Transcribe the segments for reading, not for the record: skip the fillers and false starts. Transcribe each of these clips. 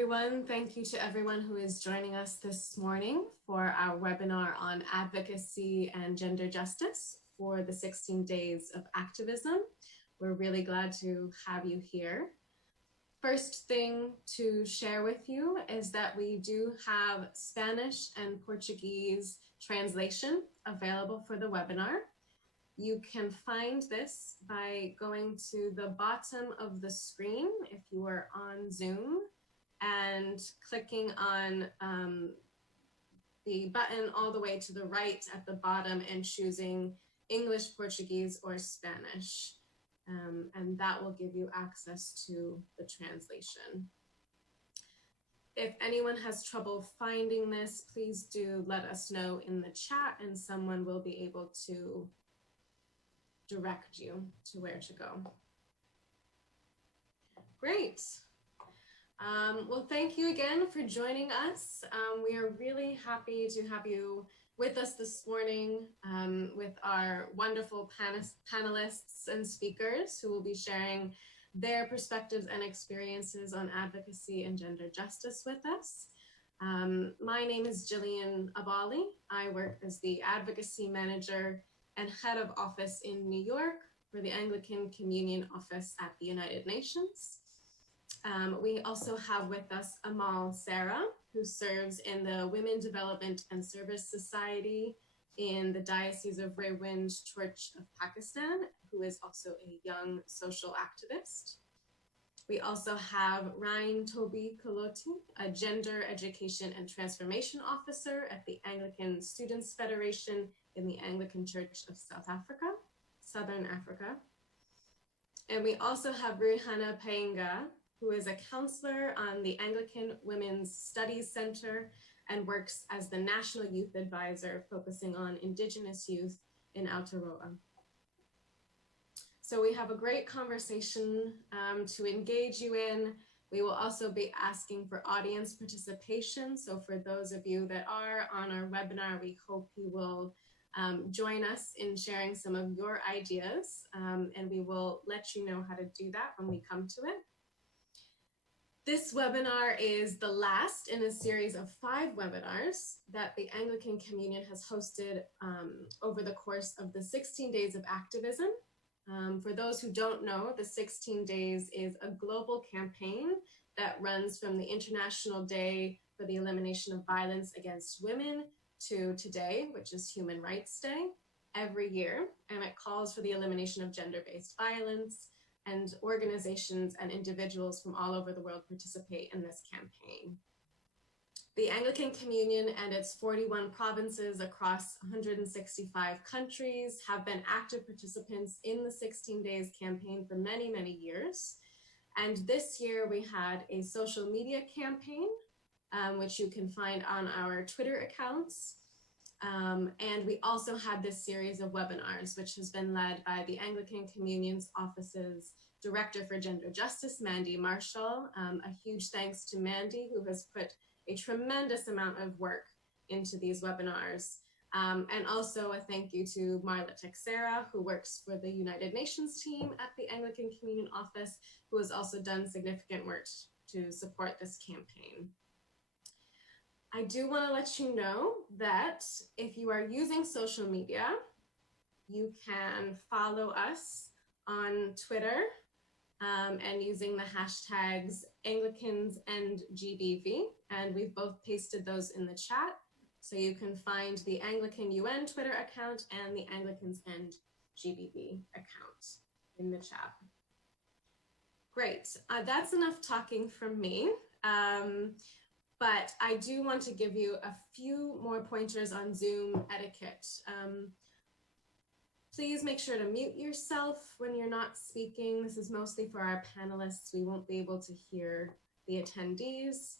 everyone. Thank you to everyone who is joining us this morning for our webinar on advocacy and gender justice for the 16 days of activism. We're really glad to have you here. First thing to share with you is that we do have Spanish and Portuguese translation available for the webinar. You can find this by going to the bottom of the screen if you are on Zoom and clicking on the button all the way to the right at the bottom and choosing English, Portuguese, or Spanish. And that will give you access to the translation. If anyone has trouble finding this, please do let us know in the chat and someone will be able to direct you to where to go. Great. Well, thank you again for joining us. We are really happy to have you with us this morning with our wonderful panelists and speakers who will be sharing their perspectives and experiences on advocacy and gender justice with us. My name is Jillian Abballe. I work as the Advocacy Manager and Head of Office in New York for the Anglican Communion Office at the United Nations. We also have with us Amal Sarah, who serves in the Women Development and Service Society in the Diocese of Rhine Church of Pakistan, who is also a young social activist. We also have Rhine Toby Koloti, a Gender Education and Transformation Officer at the Anglican Students Federation in the Anglican Church of Southern Africa. And we also have Ruihana Paenga, who is a counselor on the Anglican Women's Studies Center and works as the National Youth Advisor focusing on Indigenous youth in Aotearoa. So we have a great conversation to engage you in. We will also be asking for audience participation. So for those of you that are on our webinar, we hope you will join us in sharing some of your ideas, and we will let you know how to do that when we come to it. This webinar is the last in a series of 5 webinars that the Anglican Communion has hosted over the course of the 16 days of activism. For those who don't know, the 16 days is a global campaign that runs from the International Day for the Elimination of Violence Against Women to today, which is Human Rights Day, every year. And it calls for the elimination of gender-based violence, and organizations and individuals from all over the world participate in this campaign. The Anglican Communion and its 41 provinces across 165 countries have been active participants in the 16 days campaign for many, many years. And this year we had a social media campaign, which you can find on our Twitter accounts. And we also had this series of webinars, which has been led by the Anglican Communion's Office's Director for Gender Justice, Mandy Marshall. A huge thanks to Mandy, who has put a tremendous amount of work into these webinars. And also a thank you to Marla Teixeira, who works for the United Nations team at the Anglican Communion Office, who has also done significant work to support this campaign. I do want to let you know that if you are using social media, you can follow us on Twitter and using the hashtags Anglicans and GBV, and we've both pasted those in the chat. So you can find the Anglican UN Twitter account and the Anglicans and GBV account in the chat. Great, that's enough talking from me. But I do want to give you a few more pointers on Zoom etiquette. Please make sure to mute yourself when you're not speaking. This is mostly for our panelists. We won't be able to hear the attendees.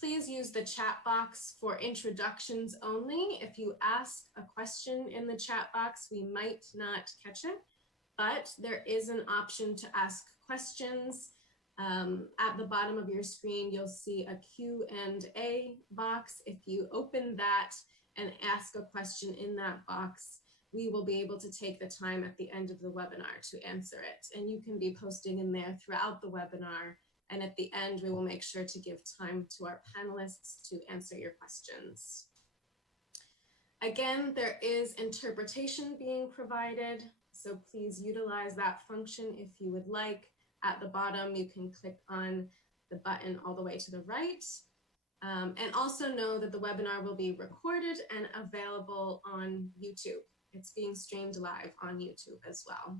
Please use the chat box for introductions only. If you ask a question in the chat box, we might not catch it, but there is an option to ask questions. At the bottom of your screen, you'll see a Q&A box. If you open that and ask a question in that box, we will be able to take the time at the end of the webinar to answer it. And you can be posting in there throughout the webinar And at the end, we will make sure to give time to our panelists to answer your questions. Again, there is interpretation being provided, so please utilize that function if you would like. At the bottom, you can click on the button all the way to the right. And also know that the webinar will be recorded and available on YouTube. It's being streamed live on YouTube as well.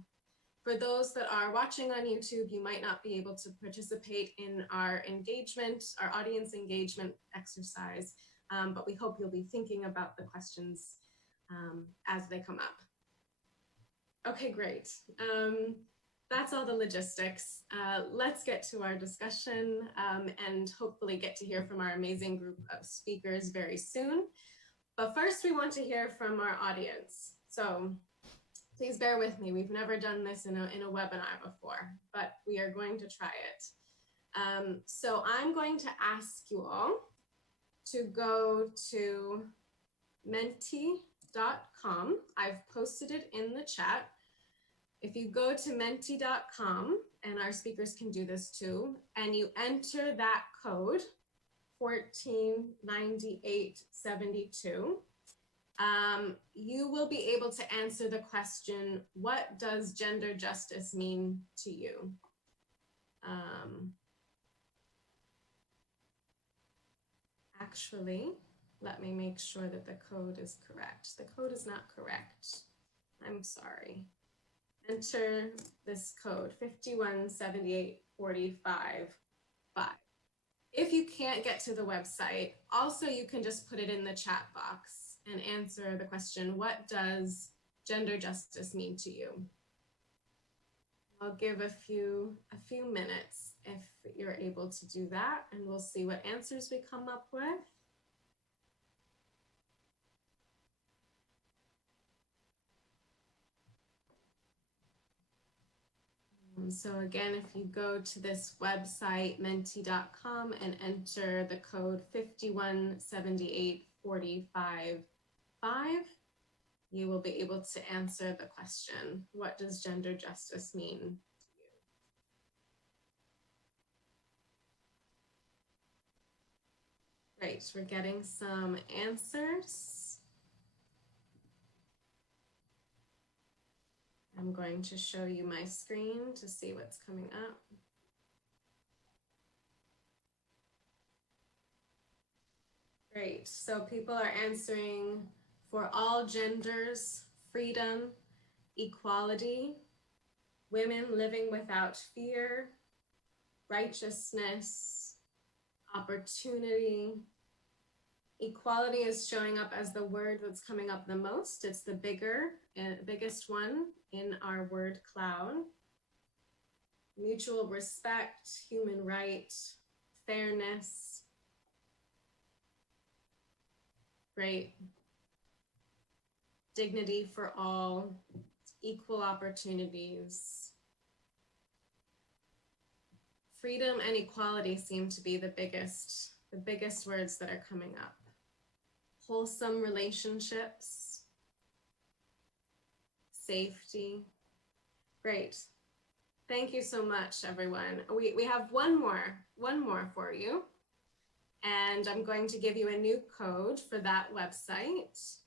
For those that are watching on YouTube, you might not be able to participate in our engagement, our audience engagement exercise, but we hope you'll be thinking about the questions as they come up. Okay, great. That's all the logistics. Let's get to our discussion and hopefully get to hear from our amazing group of speakers very soon. But first, we want to hear from our audience. So please bear with me. We've never done this in a webinar before, but we are going to try it. So I'm going to ask you all to go to menti.com. I've posted it in the chat. If you go to menti.com, and our speakers can do this too, and you enter that code 149872, you will be able to answer the question, what does gender justice mean to you? Actually, let me make sure that the code is correct. The code is not correct. I'm sorry. Enter this code, 5178455. If you can't get to the website, also you can just put it in the chat box and answer the question, what does gender justice mean to you? I'll give a few minutes if you're able to do that, and we'll see what answers we come up with. So again, if you go to this website, menti.com, and enter the code 5178455, you will be able to answer the question, what does gender justice mean to you? Great, we're getting some answers. I'm going to show you my screen to see what's coming up. Great, so people are answering for all genders, freedom, equality, women living without fear, righteousness, opportunity. Equality is showing up as the word that's coming up the most. It's the biggest one in our word cloud. Mutual respect, human right, fairness. Great. Dignity for all, equal opportunities. Freedom and equality seem to be the biggest words that are coming up. Wholesome relationships, safety. Great. Thank you so much, everyone. We have one more for you. And I'm going to give you a new code for that website.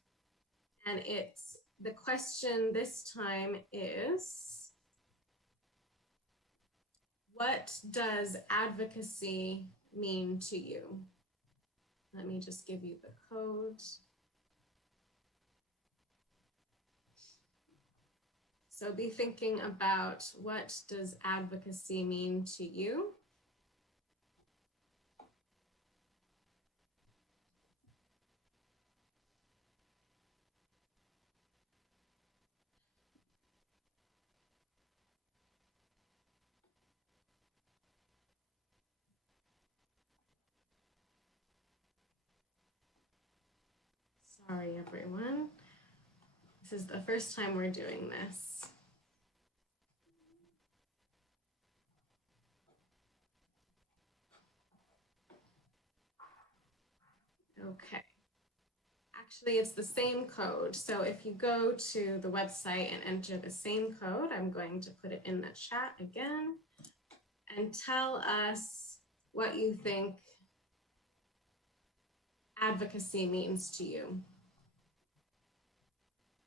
And the question this time is, what does advocacy mean to you? Let me just give you the code. So be thinking about, what does advocacy mean to you? Sorry, everyone. This is the first time we're doing this. Okay. Actually, it's the same code. So if you go to the website and enter the same code, I'm going to put it in the chat again. and tell us what you think advocacy means to you.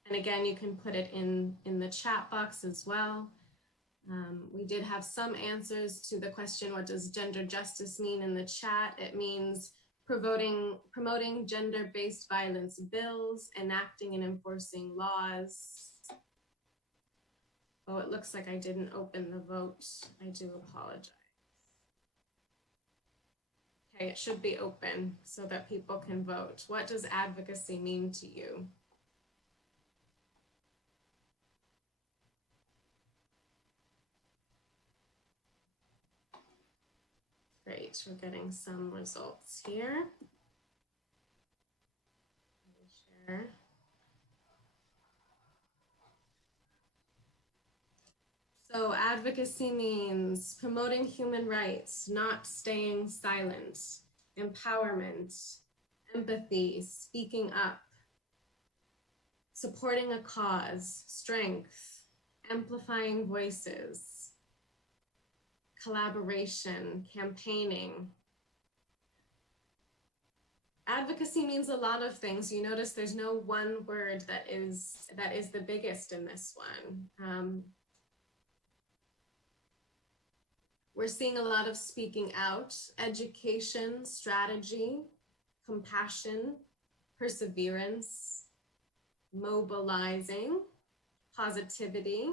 And again, you can put it in the chat box as well. We did have some answers to the question, what does gender justice mean, in the chat? It means promoting gender-based violence bills, enacting and enforcing laws. Oh, it looks like I didn't open the vote. I do apologize. Okay, it should be open so that people can vote. What does advocacy mean to you? Great, we're getting some results here. Share. So advocacy means promoting human rights, not staying silent, empowerment, empathy, speaking up, supporting a cause, strength, amplifying voices, collaboration, campaigning. Advocacy means a lot of things. You notice there's no one word that is the biggest in this one. We're seeing a lot of speaking out, education, strategy, compassion, perseverance, mobilizing, positivity.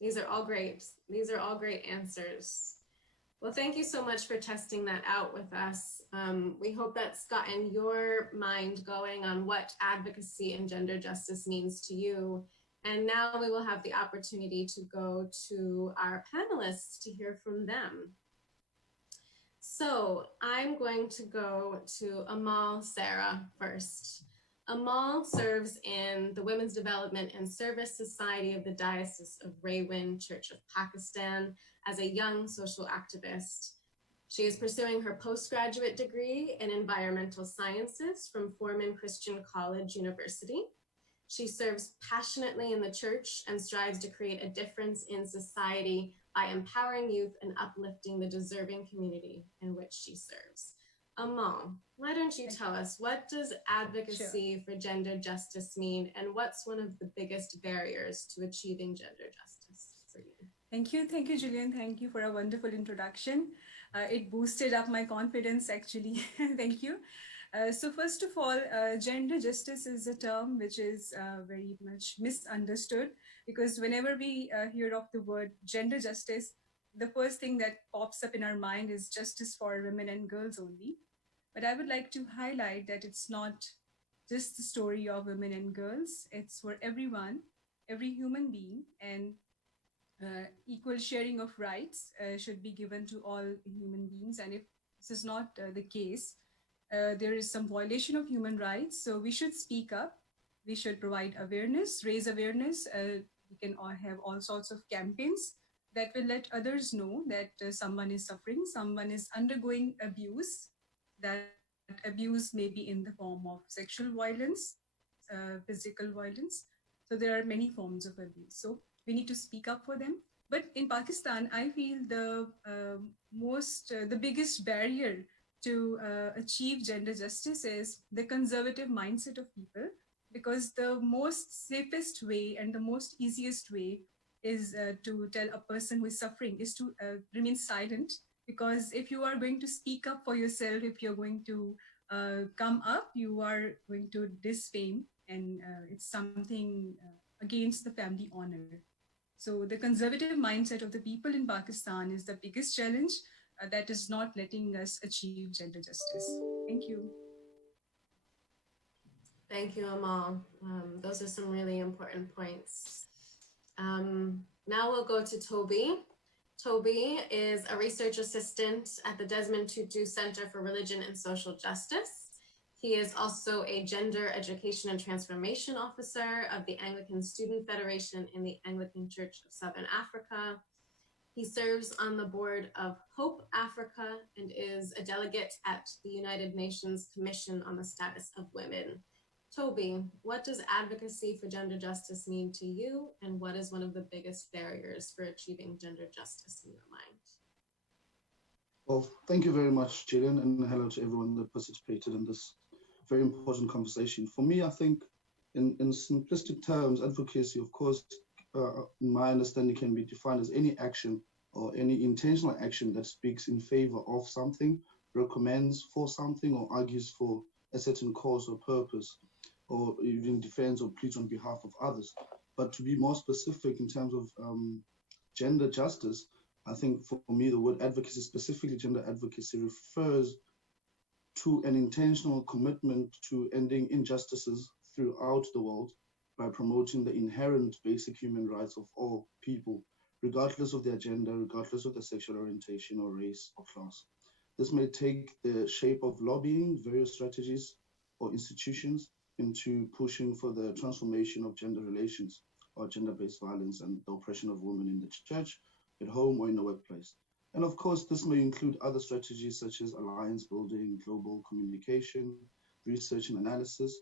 These are all great. These are all great answers. Well, thank you so much for testing that out with us. We hope that's gotten your mind going on what advocacy and gender justice means to you. And now we will have the opportunity to go to our panelists to hear from them. So I'm going to go to Amal Sarah first. Amal serves in the Women's Development and Service Society of the Diocese of Rhine Church of Pakistan as a young social activist. She is pursuing her postgraduate degree in environmental sciences from Foreman Christian College University. She serves passionately in the church and strives to create a difference in society by empowering youth and uplifting the deserving community in which she serves. Amal, why don't you tell us, what does advocacy for gender justice mean, and what's one of the biggest barriers to achieving gender justice for you? Thank you, Jillian. Thank you for a wonderful introduction. It boosted up my confidence, actually. Thank you. So first of all, gender justice is a term which is very much misunderstood, because whenever we hear of the word gender justice, the first thing that pops up in our mind is justice for women and girls only. But I would like to highlight that it's not just the story of women and girls, it's for everyone, every human being, and equal sharing of rights should be given to all human beings. And if this is not the case, there is some violation of human rights. So we should speak up. We should provide awareness, raise awareness. We can have all sorts of campaigns that will let others know that someone is suffering, someone is undergoing abuse. That abuse may be in the form of sexual violence, physical violence. So there are many forms of abuse. So we need to speak up for them. But in Pakistan, I feel the biggest barrier to achieve gender justice is the conservative mindset of people, because the most safest way and the most easiest way is to tell a person who is suffering is to remain silent. Because if you are going to speak up for yourself, if you're going to come up, you are going to disfame, and it's something against the family honor. So the conservative mindset of the people in Pakistan is the biggest challenge that is not letting us achieve gender justice. Thank you. Thank you, Amal. Those are some really important points. Now we'll go to Toby. Toby is a research assistant at the Desmond Tutu Center for Religion and Social Justice. He is also a Gender Education and Transformation Officer of the Anglican Student Federation in the Anglican Church of Southern Africa. He serves on the board of Hope Africa and is a delegate at the United Nations Commission on the Status of Women. Toby, what does advocacy for gender justice mean to you, and what is one of the biggest barriers for achieving gender justice in your mind? Well, thank you very much, Jillian, and hello to everyone that participated in this very important conversation. For me, I think in simplistic terms, advocacy, of course, in my understanding, can be defined as any action or any intentional action that speaks in favor of something, recommends for something, or argues for a certain cause or purpose, or even defends or pleads on behalf of others. But to be more specific in terms of gender justice, I think for me, the word advocacy, specifically gender advocacy, refers to an intentional commitment to ending injustices throughout the world by promoting the inherent basic human rights of all people, regardless of their gender, regardless of their sexual orientation or race or class. This may take the shape of lobbying various strategies or institutions into pushing for the transformation of gender relations or gender-based violence and the oppression of women in the church, at home, or in the workplace. And of course, this may include other strategies such as alliance building, global communication, research and analysis.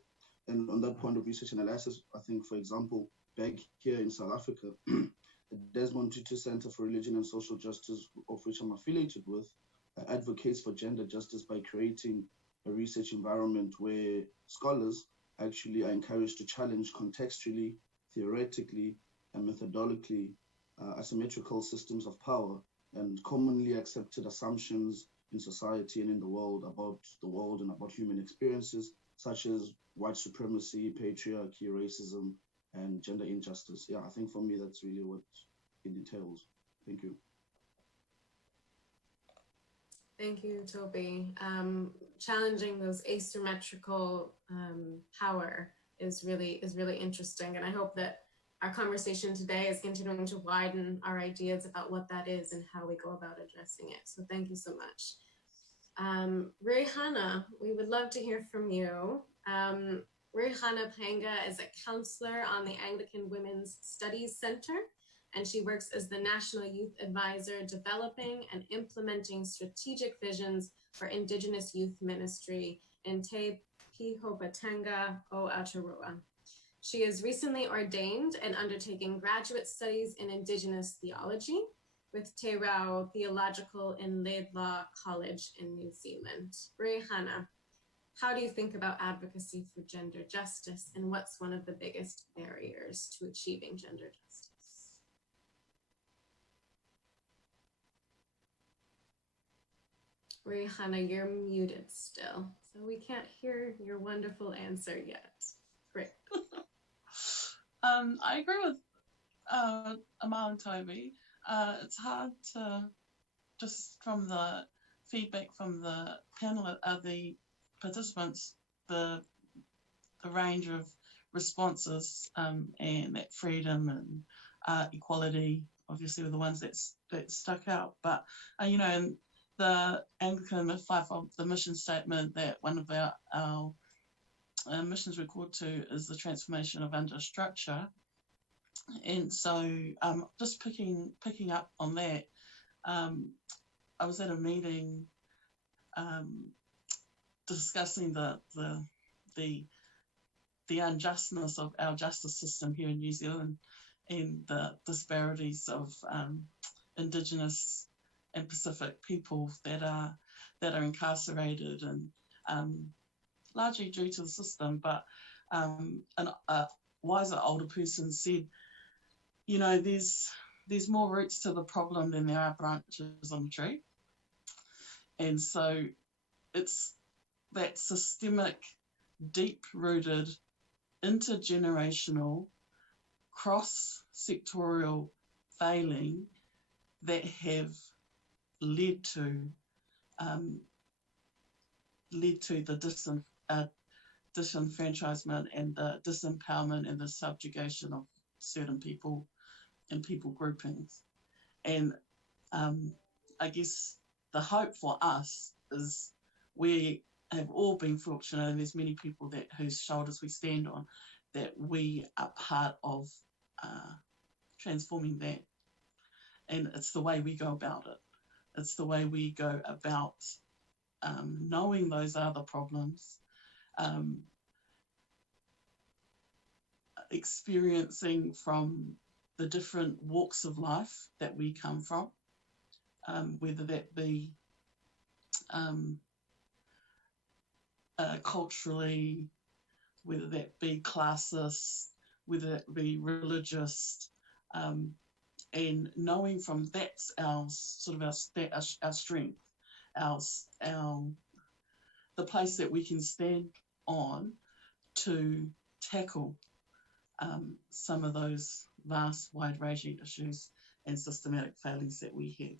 And on that point of research and analysis, I think, for example, back here in South Africa, the Desmond Tutu Center for Religion and Social Justice, of which I'm affiliated with, advocates for gender justice by creating a research environment where scholars actually are encouraged to challenge contextually, theoretically, and methodologically asymmetrical systems of power and commonly accepted assumptions in society and in the world and about human experiences, such as white supremacy, patriarchy, racism, and gender injustice. Yeah, I think for me, that's really what it entails. Thank you. Thank you, Toby. Challenging those asymmetrical power is really interesting, and I hope that our conversation today is continuing to widen our ideas about what that is and how we go about addressing it. So thank you so much. Ruihana, we would love to hear from you. Ruihana Paenga is a counselor on the Anglican Women's Studies Center, and she works as the National Youth Advisor, developing and implementing strategic visions for Indigenous youth ministry in Te Pihopatanga o Aotearoa. She is recently ordained and undertaking graduate studies in Indigenous theology with Te Rao Theological and Laidlaw College in New Zealand. Ruihana, how do you think about advocacy for gender justice, and what's one of the biggest barriers to achieving gender justice? Ruihana, you're muted still, so we can't hear your wonderful answer yet. Great. I agree with Amal and Toby. It's hard to, just from the feedback from the panel, the participants, the range of responses and that freedom and equality, obviously, were the ones that stuck out. But you know, in the Anglican midwife of the mission statement, that one of our missions record to is the transformation of understructure. And so just picking up on that, I was at a meeting discussing the unjustness of our justice system here in New Zealand and the disparities of Indigenous and Pacific people that are incarcerated, and largely due to the system. But a wiser older person said, you know, there's more roots to the problem than there are branches on the tree. And so it's that systemic, deep-rooted, intergenerational, cross-sectorial failing that have led to the disenfranchisement and the disempowerment and the subjugation of certain people and people groupings. And I guess the hope for us is we have all been fortunate, and there's many people whose shoulders we stand on, that we are part of transforming that. And it's the way we go about it. It's the way we go about knowing those are the problems, experiencing from the different walks of life that we come from, whether that be culturally, whether that be classist, whether it be religious, and knowing from that's our sort of our strength, our the place that we can stand on to tackle some of those vast, wide-ranging issues and systematic failings that we have.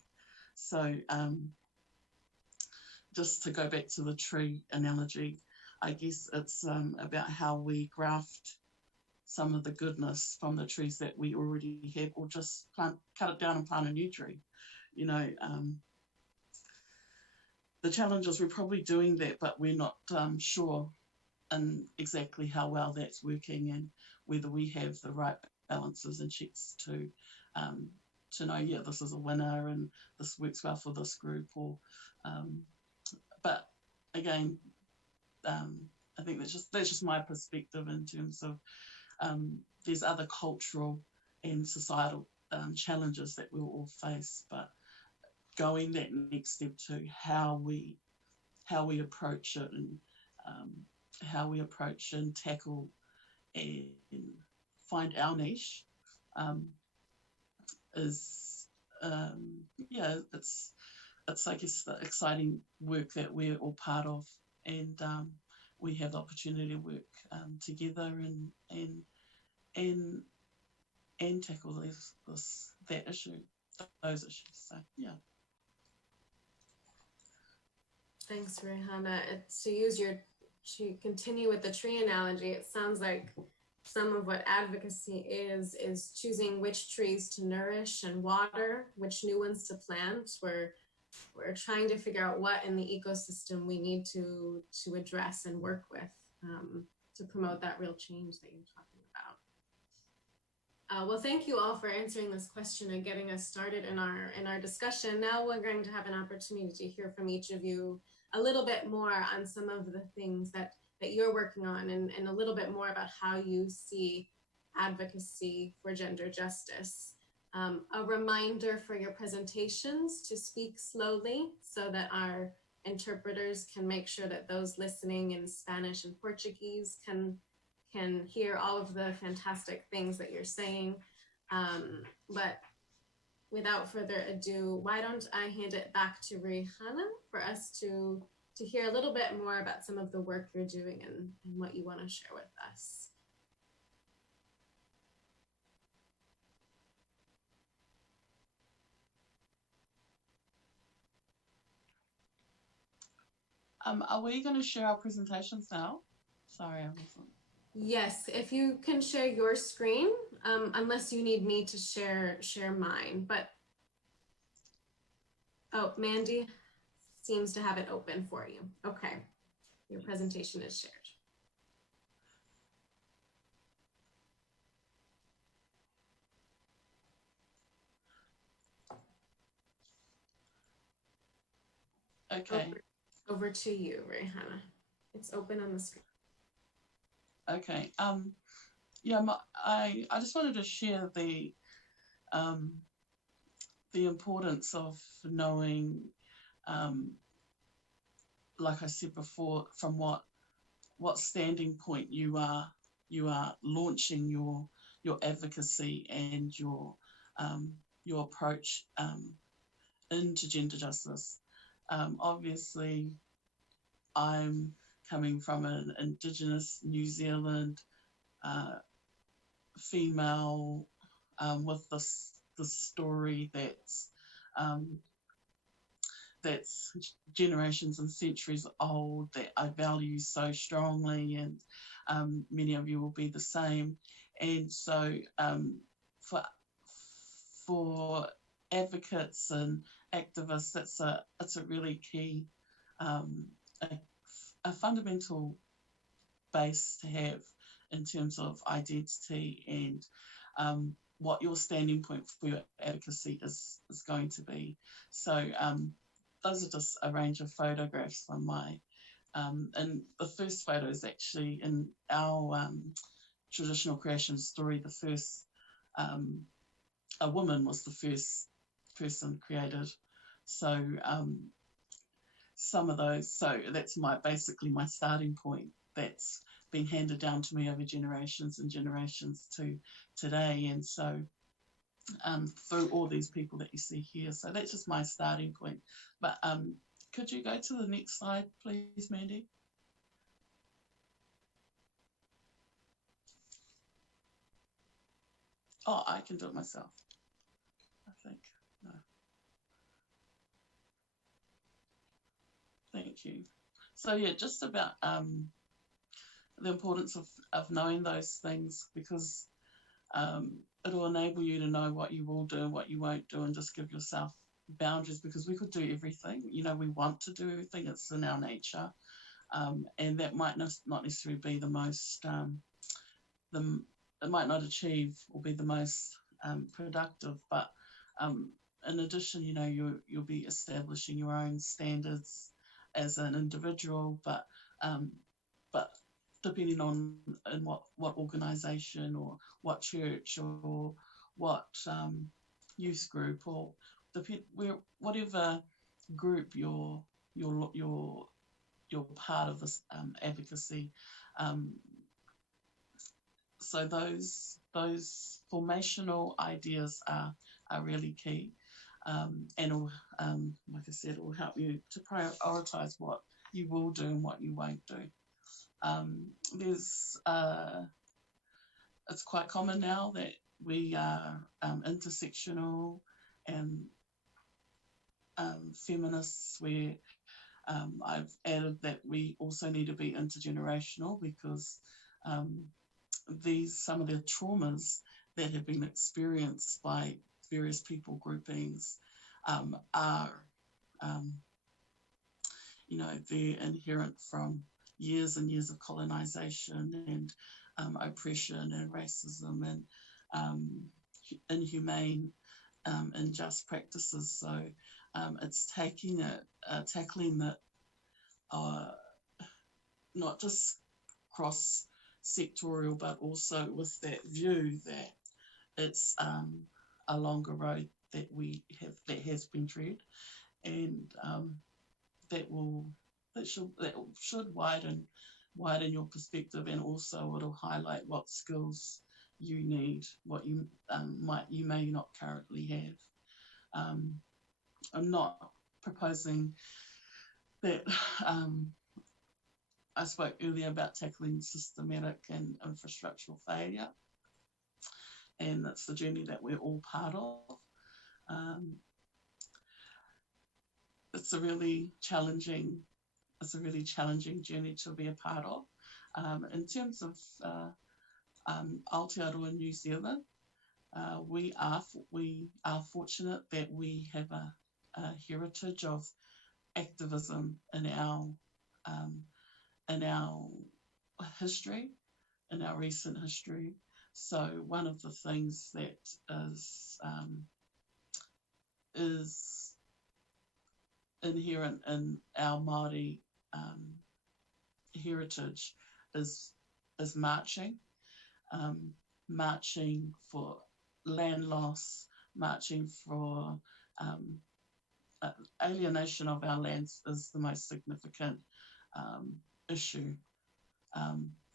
So just to go back to the tree analogy, I guess it's about how we graft some of the goodness from the trees that we already have, or just cut it down and plant a new tree. You know, the challenge is we're probably doing that, but we're not sure in exactly how well that's working and whether we have the right balances and checks to know, yeah, this is a winner and this works well for this group. Or, but again, I think that's just my perspective in terms of there's other cultural and societal challenges that we'll all face, but going that next step to how we approach it and how we approach and tackle and find our niche is it's I guess the exciting work that we're all part of, and we have the opportunity to work together and tackle those issues. So yeah. Thanks, Ruihana. To continue with the tree analogy, it sounds like some of what advocacy is choosing which trees to nourish and water, which new ones to plant. We're trying to figure out what in the ecosystem we need to address and work with to promote that real change that you're talking about. Well, thank you all for answering this question and getting us started in our discussion. Now we're going to have an opportunity to hear from each of you a little bit more on some of the things that you're working on, and a little bit more about how you see advocacy for gender justice. A reminder for your presentations to speak slowly so that our interpreters can make sure that those listening in Spanish and Portuguese can hear all of the fantastic things that you're saying. But without further ado, why don't I hand it back to Ruihana for us to hear a little bit more about some of the work you're doing and what you want to share with us. Are we going to share our presentations now? Sorry, I wasn't. Yes, if you can share your screen, unless you need me to share mine, but oh, Mandy seems to have it open for you. Okay, your presentation is shared. Okay. Over to you, Ruihana. It's open on the screen. Okay. Yeah, I just wanted to share the importance of knowing, like I said before, from what standing point you are launching your advocacy and your approach into gender justice. Obviously, I'm coming from an Indigenous New Zealand female with this story that's generations and centuries old, that I value so strongly, and many of you will be the same. And so for advocates and activists, it's a really key, a fundamental base to have in terms of identity and what your standing point for your advocacy is going to be. So those are just a range of photographs from and the first photo is actually in our traditional creation story, the first, a woman was the first person created. So some of those, so that's basically my starting point. That's been handed down to me over generations and generations to today. And so through all these people that you see here. So that's just my starting point. But could you go to the next slide, please, Mandy? Oh, I can do it myself, I think. No. Thank you. So yeah, just about the importance of knowing those things, because it'll enable you to know what you will do and what you won't do, and just give yourself boundaries, because we could do everything. You know, we want to do everything. It's in our nature. And that might not necessarily be the most, it might not achieve or be the most productive, but in addition, you know, you'll be establishing your own standards as an individual, but depending on in what organisation or what church or what youth group, or whatever group you're part of this advocacy. So those formational ideas are really key, and it'll, like I said, it will help you to prioritise what you will do and what you won't do. It's quite common now that we are intersectional and feminists, where I've added that we also need to be intergenerational, because some of the traumas that have been experienced by various people groupings are, you know, they're inherent from years and years of colonization and oppression and racism and inhumane, unjust practices. So it's tackling that, not just cross-sectorial, but also with that view that it's a longer road that has been tread, and that should widen your perspective, and also it'll highlight what skills you need, what you may not currently have. I'm not proposing that. I spoke earlier about tackling systematic and infrastructural failure, and that's the journey that we're all part of. It's a really challenging journey to be a part of. In terms of Aotearoa New Zealand, we are fortunate that we have a heritage of activism in our history, in our recent history. So one of the things that is inherent in our Māori heritage is marching, marching for land loss, marching for alienation of our lands is the most significant issue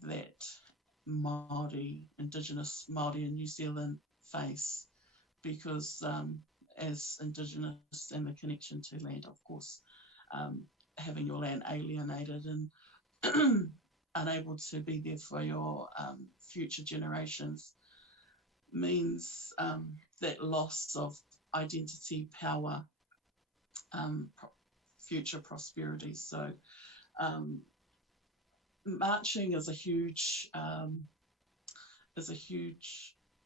that Indigenous Māori in New Zealand face, because as Indigenous and the connection to land, of course, having your land alienated and unable to be there for your future generations means that loss of identity, power, future prosperity. So marching is a huge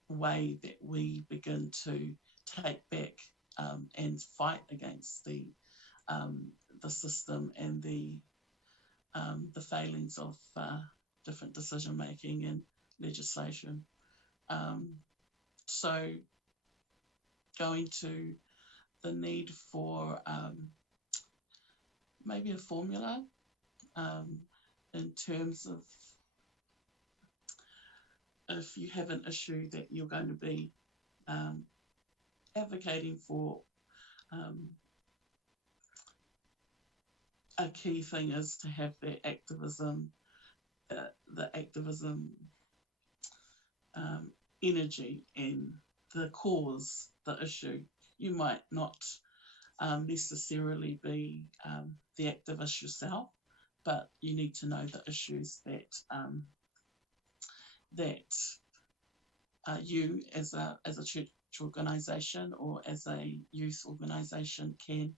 way that we begin to take back and fight against the system and the failings of different decision making and legislation. So going to the need for maybe a formula in terms of if you have an issue that you're going to be advocating for, a key thing is to have that activism, the activism energy and the cause, the issue. You might not necessarily be the activist yourself, but you need to know the issues that you as a church organisation or as a youth organisation can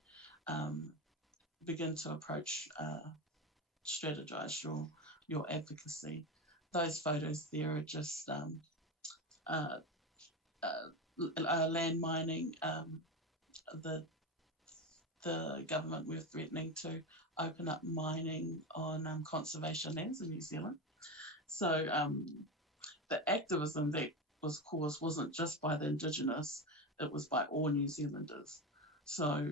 begin to approach, strategise your advocacy. Those photos there are just land mining. The government were threatening to open up mining on conservation lands in New Zealand. So the activism that was caused wasn't just by the Indigenous, it was by all New Zealanders. So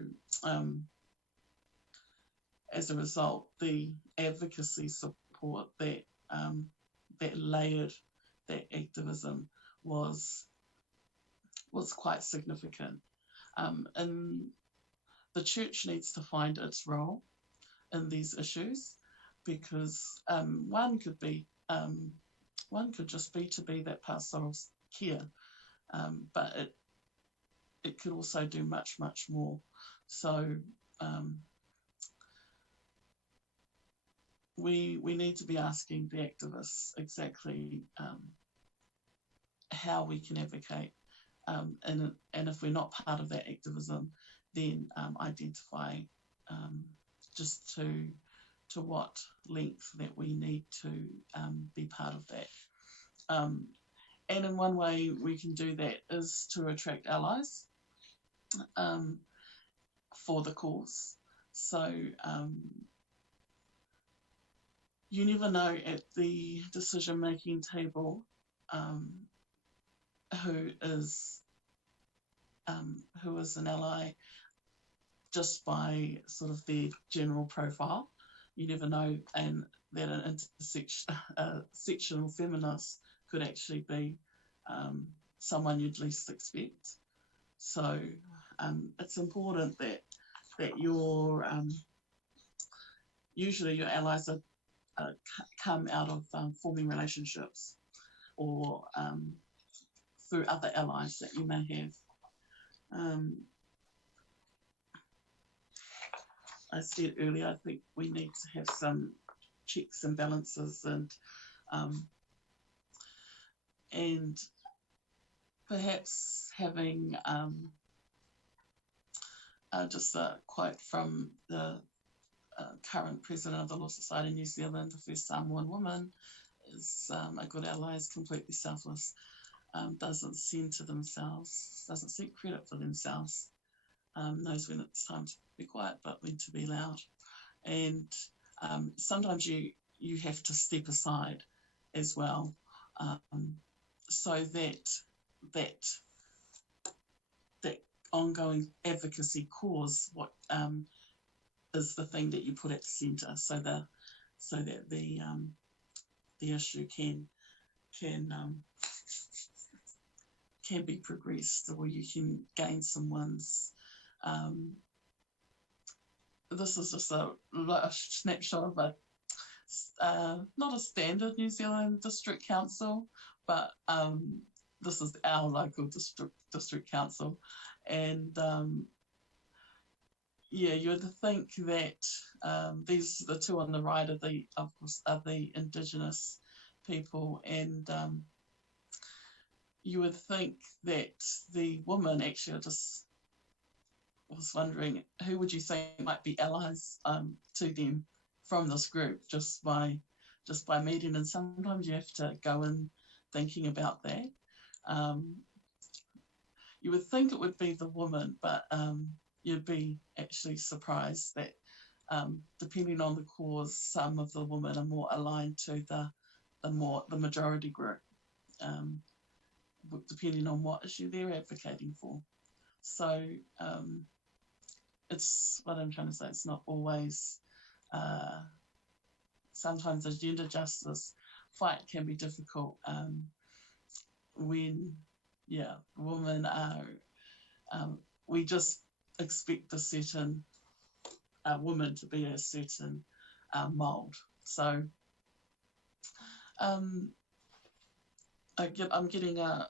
as a result, the advocacy support that that layered that activism was quite significant. And the church needs to find its role in these issues, because one could just be to be that pastoral care, but it could also do much more. So we need to be asking the activists exactly how we can advocate, and if we're not part of that activism, then identify just to what length that we need to be part of that. And in one way we can do that is to attract allies for the cause. So you never know at the decision-making table who is an ally just by sort of their general profile. You never know, and that an intersectional feminist could actually be someone you'd least expect. So it's important that your usually your allies are come out of forming relationships or through other allies that you may have. I said earlier, I think we need to have some checks and balances, and perhaps having just a quote from the current president of the Law Society of New Zealand, the first Samoan woman, is a good ally is completely selfless, doesn't seek credit for themselves, knows when it's time to be quiet but when to be loud. And sometimes you have to step aside as well, so that ongoing advocacy cause is the thing that you put at the centre, so that the issue can be progressed, or you can gain someone's. This is just a snapshot of not a standard New Zealand district council, but this is our local district council, and you would think that these the two on the right are the Indigenous people, and you would think that the woman actually just was wondering who would you think might be allies to them from this group just by meeting, and sometimes you have to go in thinking about that. You would think it would be the woman, but you'd be actually surprised that depending on the cause, some of the women are more aligned to the majority group, depending on what issue they're advocating for. So it's what I'm trying to say. It's not always. Sometimes the gender justice fight can be difficult, when, yeah, women are, we just expect a certain woman to be a certain mold. So I'm getting a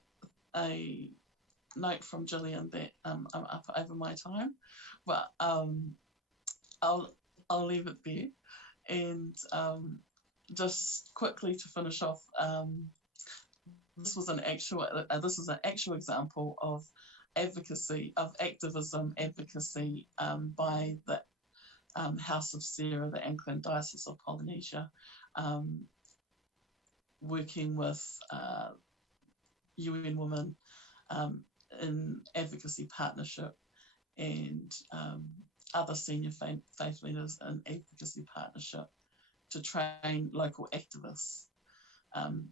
note from Jillian that I'm up over my time, but I'll leave it there. And just quickly to finish off, this is an actual example of advocacy, of activism advocacy by the House of Sarah, the Anglican Diocese of Polynesia, working with UN Women in advocacy partnership and other senior faith leaders in advocacy partnership to train local activists,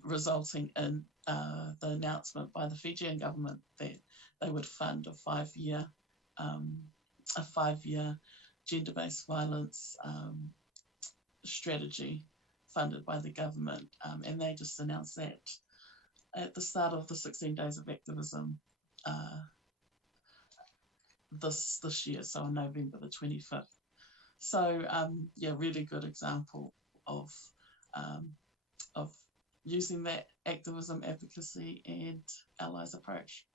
resulting in the announcement by the Fijian government that they would fund a five-year gender-based violence strategy funded by the government, and they just announced that at the start of the 16 days of activism this year, so on November the 25th. So yeah, really good example of using that activism, advocacy, and allies approach.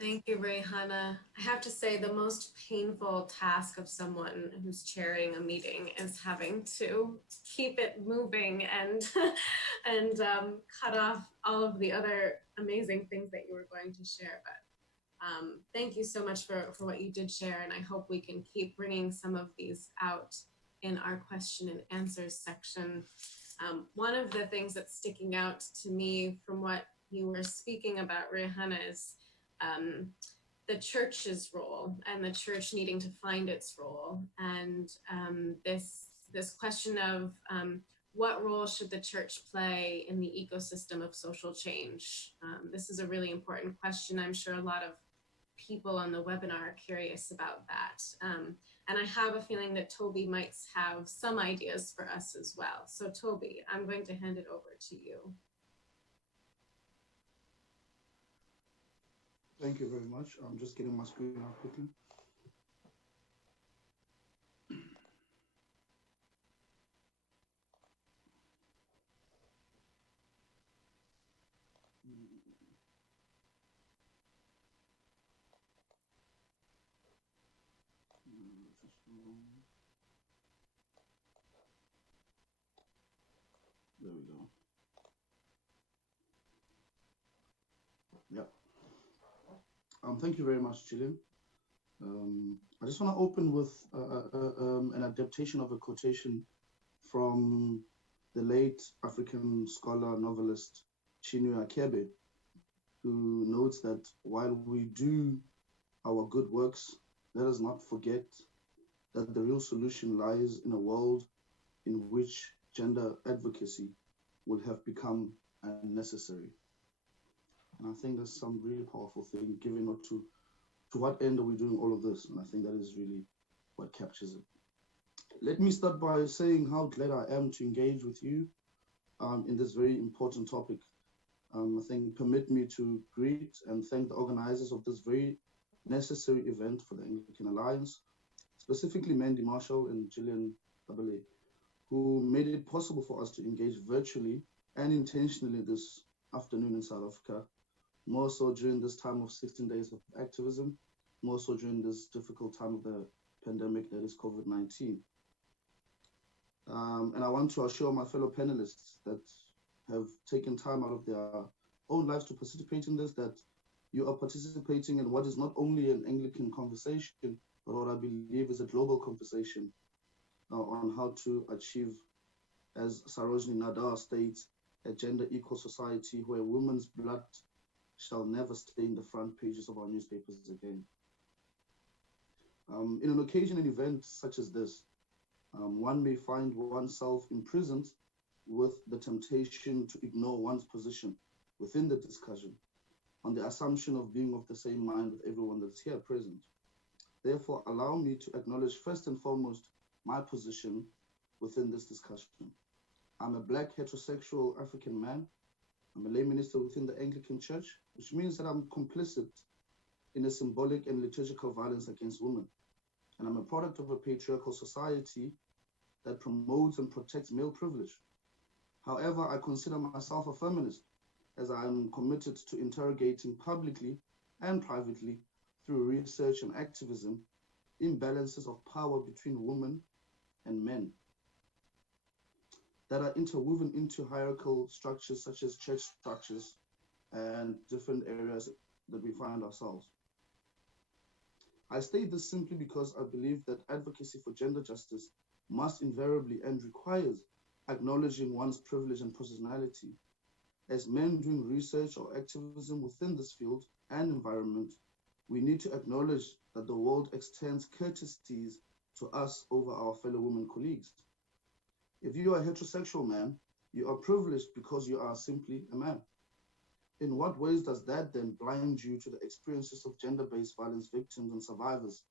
Thank you, Ruihana. I have to say the most painful task of someone who's chairing a meeting is having to keep it moving and cut off all of the other amazing things that you were going to share. But thank you so much for what you did share, and I hope we can keep bringing some of these out in our question and answers section. One of the things that's sticking out to me from what you were speaking about, Ruihana, is the church's role and the church needing to find its role, and this question of what role should the church play in the ecosystem of social change. This is a really important question. I'm sure a lot of people on the webinar are curious about that. And I have a feeling that Toby might have some ideas for us as well. So Toby, I'm going to hand it over to you. Thank you very much. I'm just getting my screen out quickly. There we go. Yep. Thank you very much, Jillian. I just want to open with an adaptation of a quotation from the late African scholar novelist Chinua Achebe, who notes that while we do our good works, let us not forget that the real solution lies in a world in which gender advocacy will have become unnecessary. And I think that's some really powerful thing, given up to what end are we doing all of this? And I think that is really what captures it. Let me start by saying how glad I am to engage with you in this very important topic. I think permit me to greet and thank the organizers of this very necessary event for the Anglican Alliance, specifically Mandy Marshall and Jillian Abballe, who made it possible for us to engage virtually and intentionally this afternoon in South Africa, more so during this time of 16 days of activism, more so during this difficult time of the pandemic that is COVID-19. And I want to assure my fellow panelists that have taken time out of their own lives to participate in this, that you are participating in what is not only an Anglican conversation, but what I believe is a global conversation on how to achieve, as Sarojini Nadar states, a gender equal society where women's blood shall never stain the front pages of our newspapers again. In an occasion and event such as this, one may find oneself imprisoned with the temptation to ignore one's position within the discussion on the assumption of being of the same mind with everyone that's here present. Therefore, allow me to acknowledge first and foremost my position within this discussion. I'm a Black heterosexual African man. I'm a lay minister within the Anglican Church, which means that I'm complicit in a symbolic and liturgical violence against women. And I'm a product of a patriarchal society that promotes and protects male privilege. However, I consider myself a feminist, as I am committed to interrogating publicly and privately through research and activism imbalances of power between women and men that are interwoven into hierarchical structures such as church structures and different areas that we find ourselves. I state this simply because I believe that advocacy for gender justice must invariably and requires acknowledging one's privilege and personality. As men doing research or activism within this field and environment, we need to acknowledge that the world extends courtesies to us over our fellow women colleagues. If you are a heterosexual man, you are privileged because you are simply a man. In what ways does that then blind you to the experiences of gender-based violence victims and survivors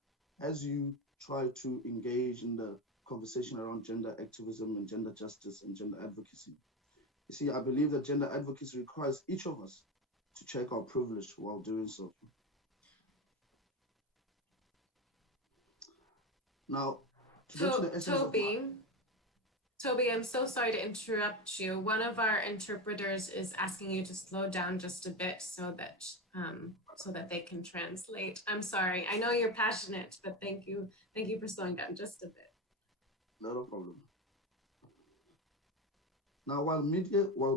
as you try to engage in the conversation around gender activism and gender justice and gender advocacy? You see, I believe that gender advocacy requires each of us to check our privilege while doing so. Now, to get to the essence of Toby, I'm so sorry to interrupt you. One of our interpreters is asking you to slow down just a bit so that they can translate. I'm sorry. I know you're passionate, but thank you for slowing down just a bit. Not a problem. Now, while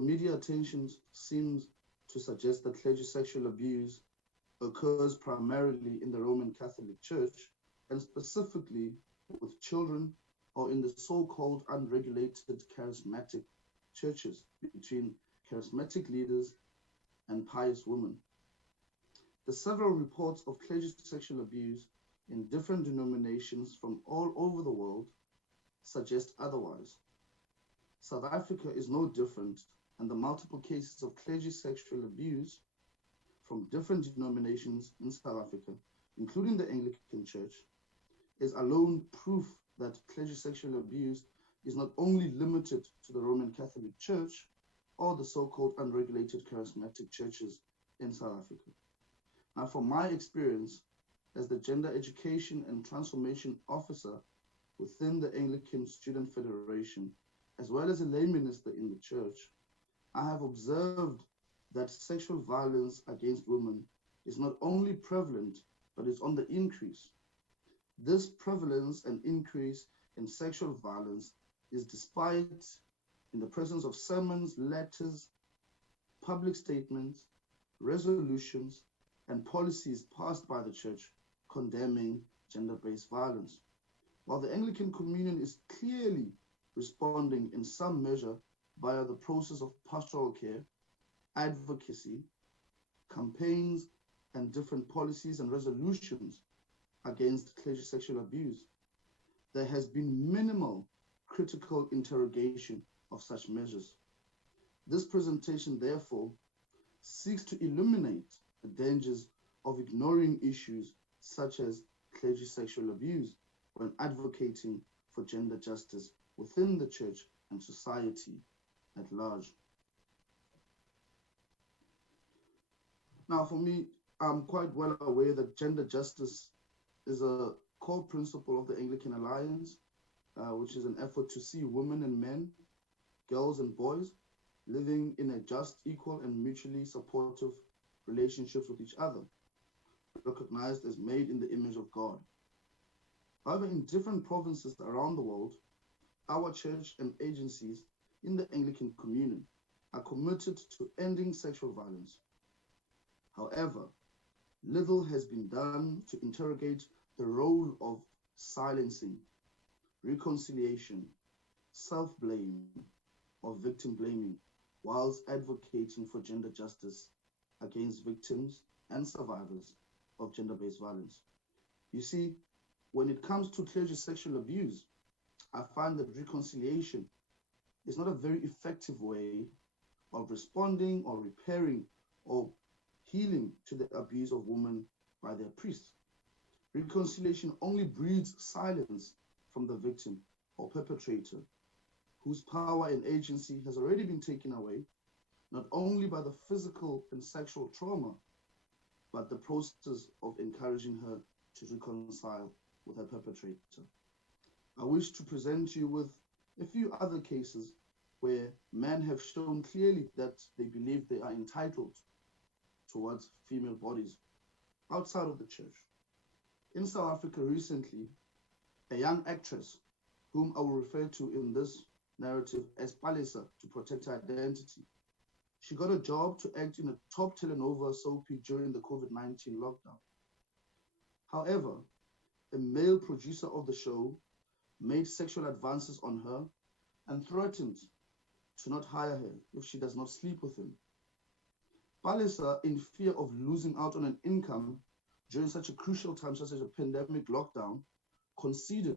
media attention seems to suggest that clergy sexual abuse occurs primarily in the Roman Catholic Church, and specifically with children or in the so-called unregulated charismatic churches between charismatic leaders and pious women. The several reports of clergy sexual abuse in different denominations from all over the world suggest otherwise. South Africa is no different, and the multiple cases of clergy sexual abuse from different denominations in South Africa, including the Anglican Church, is alone proof that clergy sexual abuse is not only limited to the Roman Catholic Church or the so-called unregulated charismatic churches in South Africa. Now, from my experience as the Gender Education and Transformation Officer within the Anglican Student Federation, as well as a lay minister in the church, I have observed that sexual violence against women is not only prevalent, but is on the increase. This prevalence and increase in sexual violence is despite in the presence of sermons, letters, public statements, resolutions, and policies passed by the church condemning gender-based violence. While the Anglican Communion is clearly responding in some measure via the process of pastoral care, advocacy, campaigns, and different policies and resolutions against clergy sexual abuse, there has been minimal critical interrogation of such measures. This presentation, therefore, seeks to illuminate the dangers of ignoring issues such as clergy sexual abuse when advocating for gender justice within the church and society at large. Now, for me, I'm quite well aware that gender justice is a core principle of the Anglican Alliance, which is an effort to see women and men, girls and boys, living in a just, equal, and mutually supportive relationships with each other, recognized as made in the image of God. However, in different provinces around the world, our church and agencies in the Anglican Communion are committed to ending sexual violence. However, little has been done to interrogate the role of silencing, reconciliation, self-blame, or victim blaming, whilst advocating for gender justice against victims and survivors of gender-based violence. You see, when it comes to clergy sexual abuse, I find that reconciliation is not a very effective way of responding or repairing or healing to the abuse of women by their priests. Reconciliation only breeds silence from the victim or perpetrator, whose power and agency has already been taken away, not only by the physical and sexual trauma, but the process of encouraging her to reconcile with her perpetrator. I wish to present you with a few other cases where men have shown clearly that they believe they are entitled towards female bodies outside of the church. In South Africa recently, a young actress, whom I will refer to in this narrative as Palesa to protect her identity, she got a job to act in a top telenova soapie during the COVID-19 lockdown. However, a male producer of the show made sexual advances on her and threatened to not hire her if she does not sleep with him. Palesa, in fear of losing out on an income during such a crucial time such as a pandemic lockdown, conceded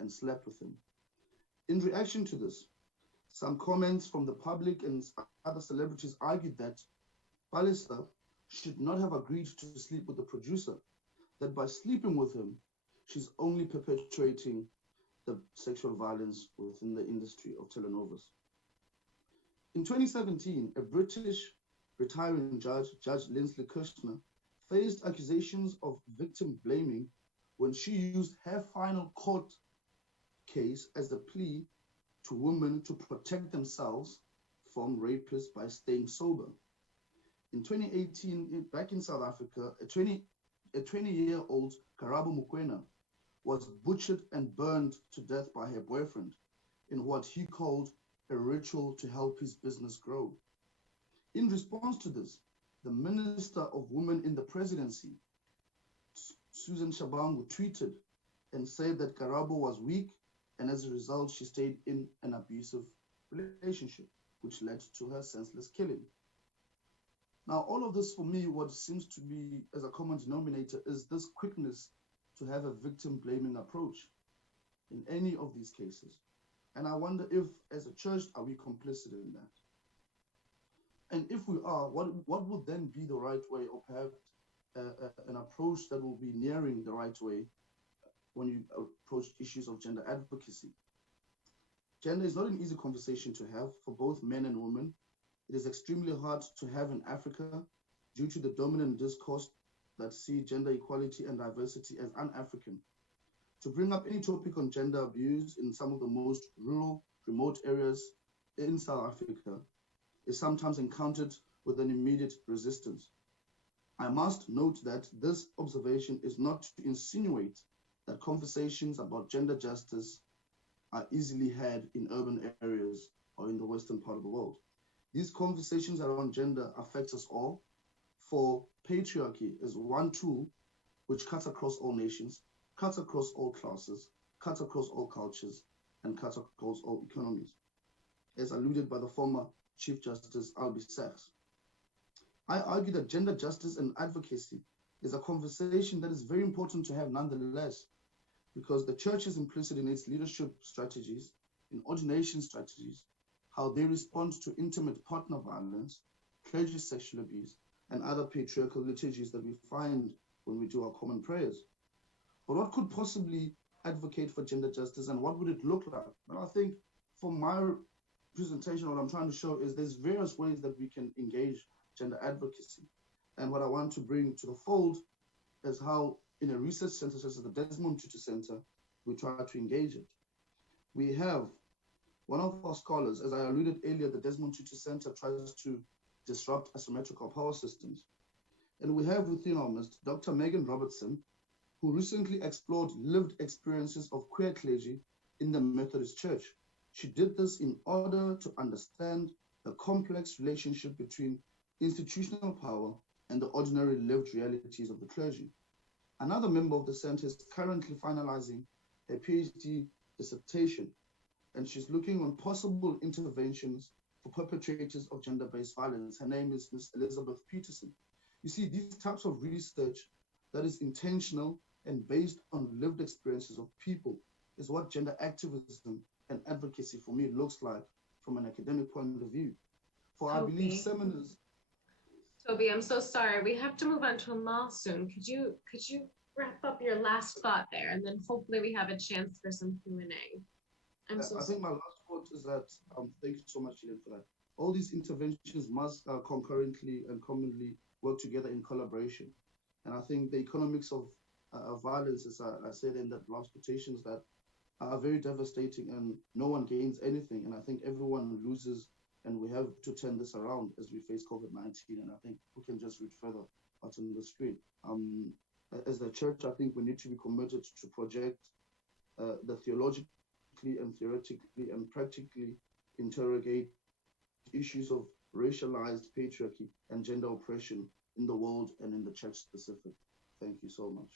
and slept with him. In reaction to this, some comments from the public and other celebrities argued that Palesa should not have agreed to sleep with the producer, that by sleeping with him, she's only perpetuating the sexual violence within the industry of telenovas. In 2017, a British retiring judge, Judge Lindsay Kirshner, faced accusations of victim blaming when she used her final court case as a plea to women to protect themselves from rapists by staying sober. In 2018, back in South Africa, a 20-year-old Karabo Mokoena was butchered and burned to death by her boyfriend in what he called a ritual to help his business grow. In response to this, the Minister of Women in the Presidency, Susan Shabangu, tweeted and said that Karabo was weak, and as a result, she stayed in an abusive relationship, which led to her senseless killing. Now, all of this for me, what seems to be as a common denominator is this quickness to have a victim-blaming approach in any of these cases. And I wonder if, as a church, are we complicit in that? And if we are, what would then be the right way, or perhaps an approach that will be nearing the right way when you approach issues of gender advocacy? Gender is not an easy conversation to have for both men and women. It is extremely hard to have in Africa due to the dominant discourse that see gender equality and diversity as un-African. To bring up any topic on gender abuse in some of the most rural, remote areas in South Africa is sometimes encountered with an immediate resistance. I must note that this observation is not to insinuate that conversations about gender justice are easily had in urban areas or in the Western part of the world. These conversations around gender affect us all, for patriarchy is one tool which cuts across all nations, cuts across all classes, cuts across all cultures, and cuts across all economies, as alluded by the former Chief Justice Albie Sachs. I argue that gender justice and advocacy is a conversation that is very important to have nonetheless, because the church is implicit in its leadership strategies, in ordination strategies, how they respond to intimate partner violence, clergy sexual abuse, and other patriarchal liturgies that we find when we do our common prayers. But what could possibly advocate for gender justice, and what would it look like? Well, I think for my presentation, what I'm trying to show is there's various ways that we can engage gender advocacy. And what I want to bring to the fold is how in a research center such as the Desmond Tutu Center, we try to engage it. We have one of our scholars, as I alluded earlier, the Desmond Tutu Center tries to disrupt asymmetrical power systems. And we have within our midst Dr. Megan Robertson, who recently explored lived experiences of queer clergy in the Methodist Church. She did this in order to understand the complex relationship between institutional power and the ordinary lived realities of the clergy. Another member of the center is currently finalizing a PhD dissertation, and she's looking on possible interventions for perpetrators of gender-based violence. Her name is Ms. Elizabeth Peterson. You see, these types of research that is intentional and based on lived experiences of people is what gender activism and advocacy for me looks like from an academic point of view. For I believe seminars. Toby, I'm so sorry. We have to move on to Amal soon. Could you wrap up your last thought there, and then hopefully we have a chance for some Q&A. I think my last thought is that, thank you so much, Jillian, for that. All these interventions must concurrently and commonly work together in collaboration. And I think the economics of violence, as I said in that last quotations, that are very devastating and no one gains anything. And I think everyone loses, and we have to turn this around as we face COVID-19. And I think we can just read further out on the screen. As a church, I think we need to be committed to project the theologically and theoretically and practically interrogate issues of racialized patriarchy and gender oppression in the world and in the church specific. Thank you so much.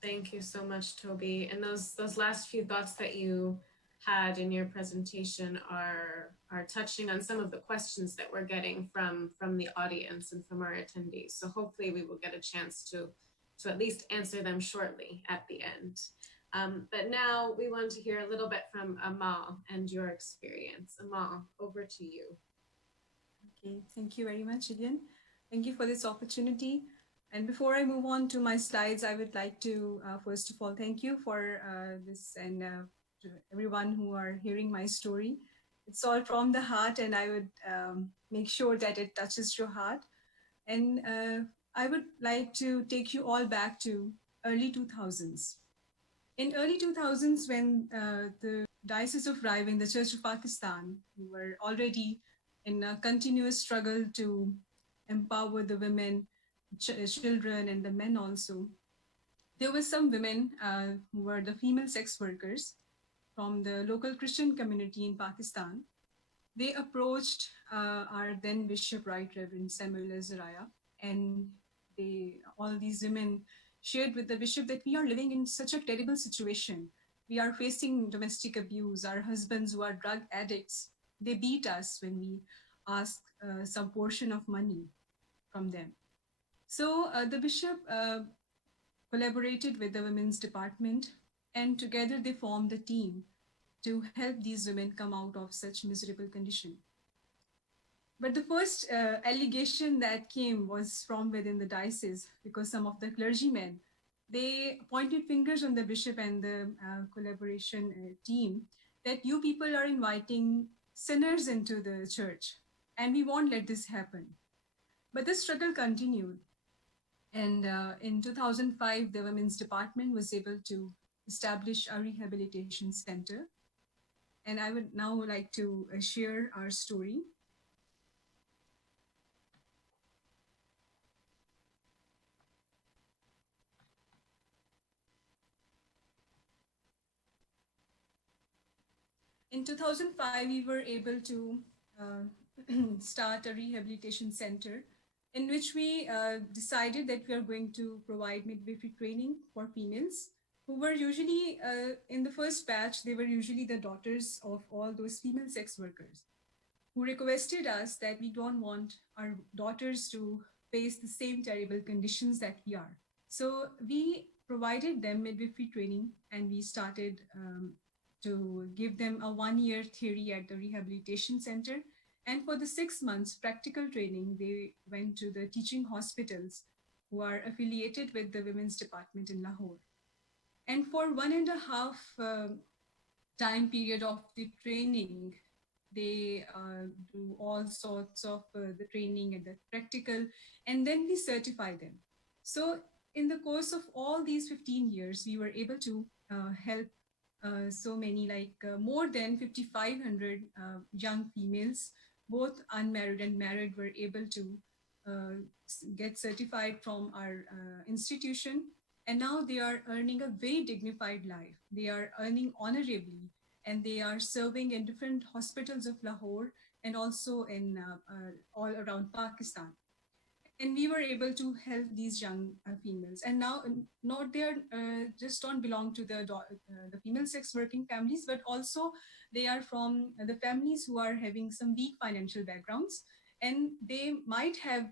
Thank you so much, Toby. And those last few thoughts that you had in your presentation are touching on some of the questions that we're getting from the audience and from our attendees. So hopefully we will get a chance to at least answer them shortly at the end. But now we want to hear a little bit from Amal and your experience. Amal, over to you. Okay, thank you very much, Jillian. Thank you for this opportunity. And before I move on to my slides, I would like to, first of all, thank you for this and to everyone who are hearing my story. It's all from the heart, and I would make sure that it touches your heart. And I would like to take you all back to early 2000s. In early 2000s, when the Diocese of Rhine, the Church of Pakistan, we were already in a continuous struggle to empower the women, children, and the men also. There were some women who were the female sex workers from the local Christian community in Pakistan. They approached our then Bishop, Right Reverend Samuel Azariah, and all these women shared with the bishop that we are living in such a terrible situation. We are facing domestic abuse. Our husbands who are drug addicts, they beat us when we ask some portion of money from them. So the bishop collaborated with the women's department, and together they formed a team to help these women come out of such miserable condition. But the first allegation that came was from within the diocese, because some of the clergymen, they pointed fingers on the bishop and the collaboration team that you people are inviting sinners into the church, and we won't let this happen. But the struggle continued. And in 2005, the Women's Department was able to establish a rehabilitation center. And I would now like to share our story. In 2005, we were able to start a rehabilitation center in which we decided that we are going to provide midwifery training for females who were usually, in the first batch, they were usually the daughters of all those female sex workers who requested us that we don't want our daughters to face the same terrible conditions that we are. So we provided them midwifery training, and we started to give them a 1-year theory at the rehabilitation center. And for the 6 months practical training, they went to the teaching hospitals who are affiliated with the women's department in Lahore. And for 1.5 time period of the training, they do all sorts of the training and the practical, and then we certify them. So in the course of all these 15 years, we were able to help so many, like more than 5,500 young females, both unmarried and married, were able to get certified from our institution. And now they are earning a very dignified life. They are earning honorably, and they are serving in different hospitals of Lahore and also in all around Pakistan. And we were able to help these young females. And now, not they are just don't belong to the female sex working families, but also they are from the families who are having some weak financial backgrounds, and they might have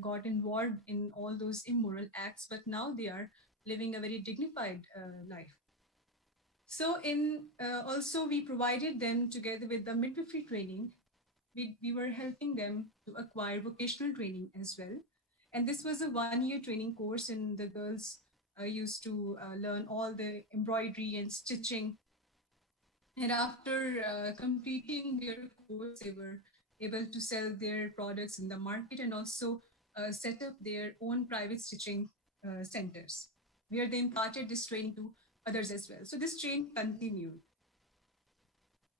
got involved in all those immoral acts, but now they are living a very dignified life. So also we provided them, together with the midwifery training, we were helping them to acquire vocational training as well. And this was a 1-year training course, and the girls used to learn all the embroidery and stitching And after completing their course, they were able to sell their products in the market and also set up their own private stitching centers where they imparted this training to others as well. So this training continued.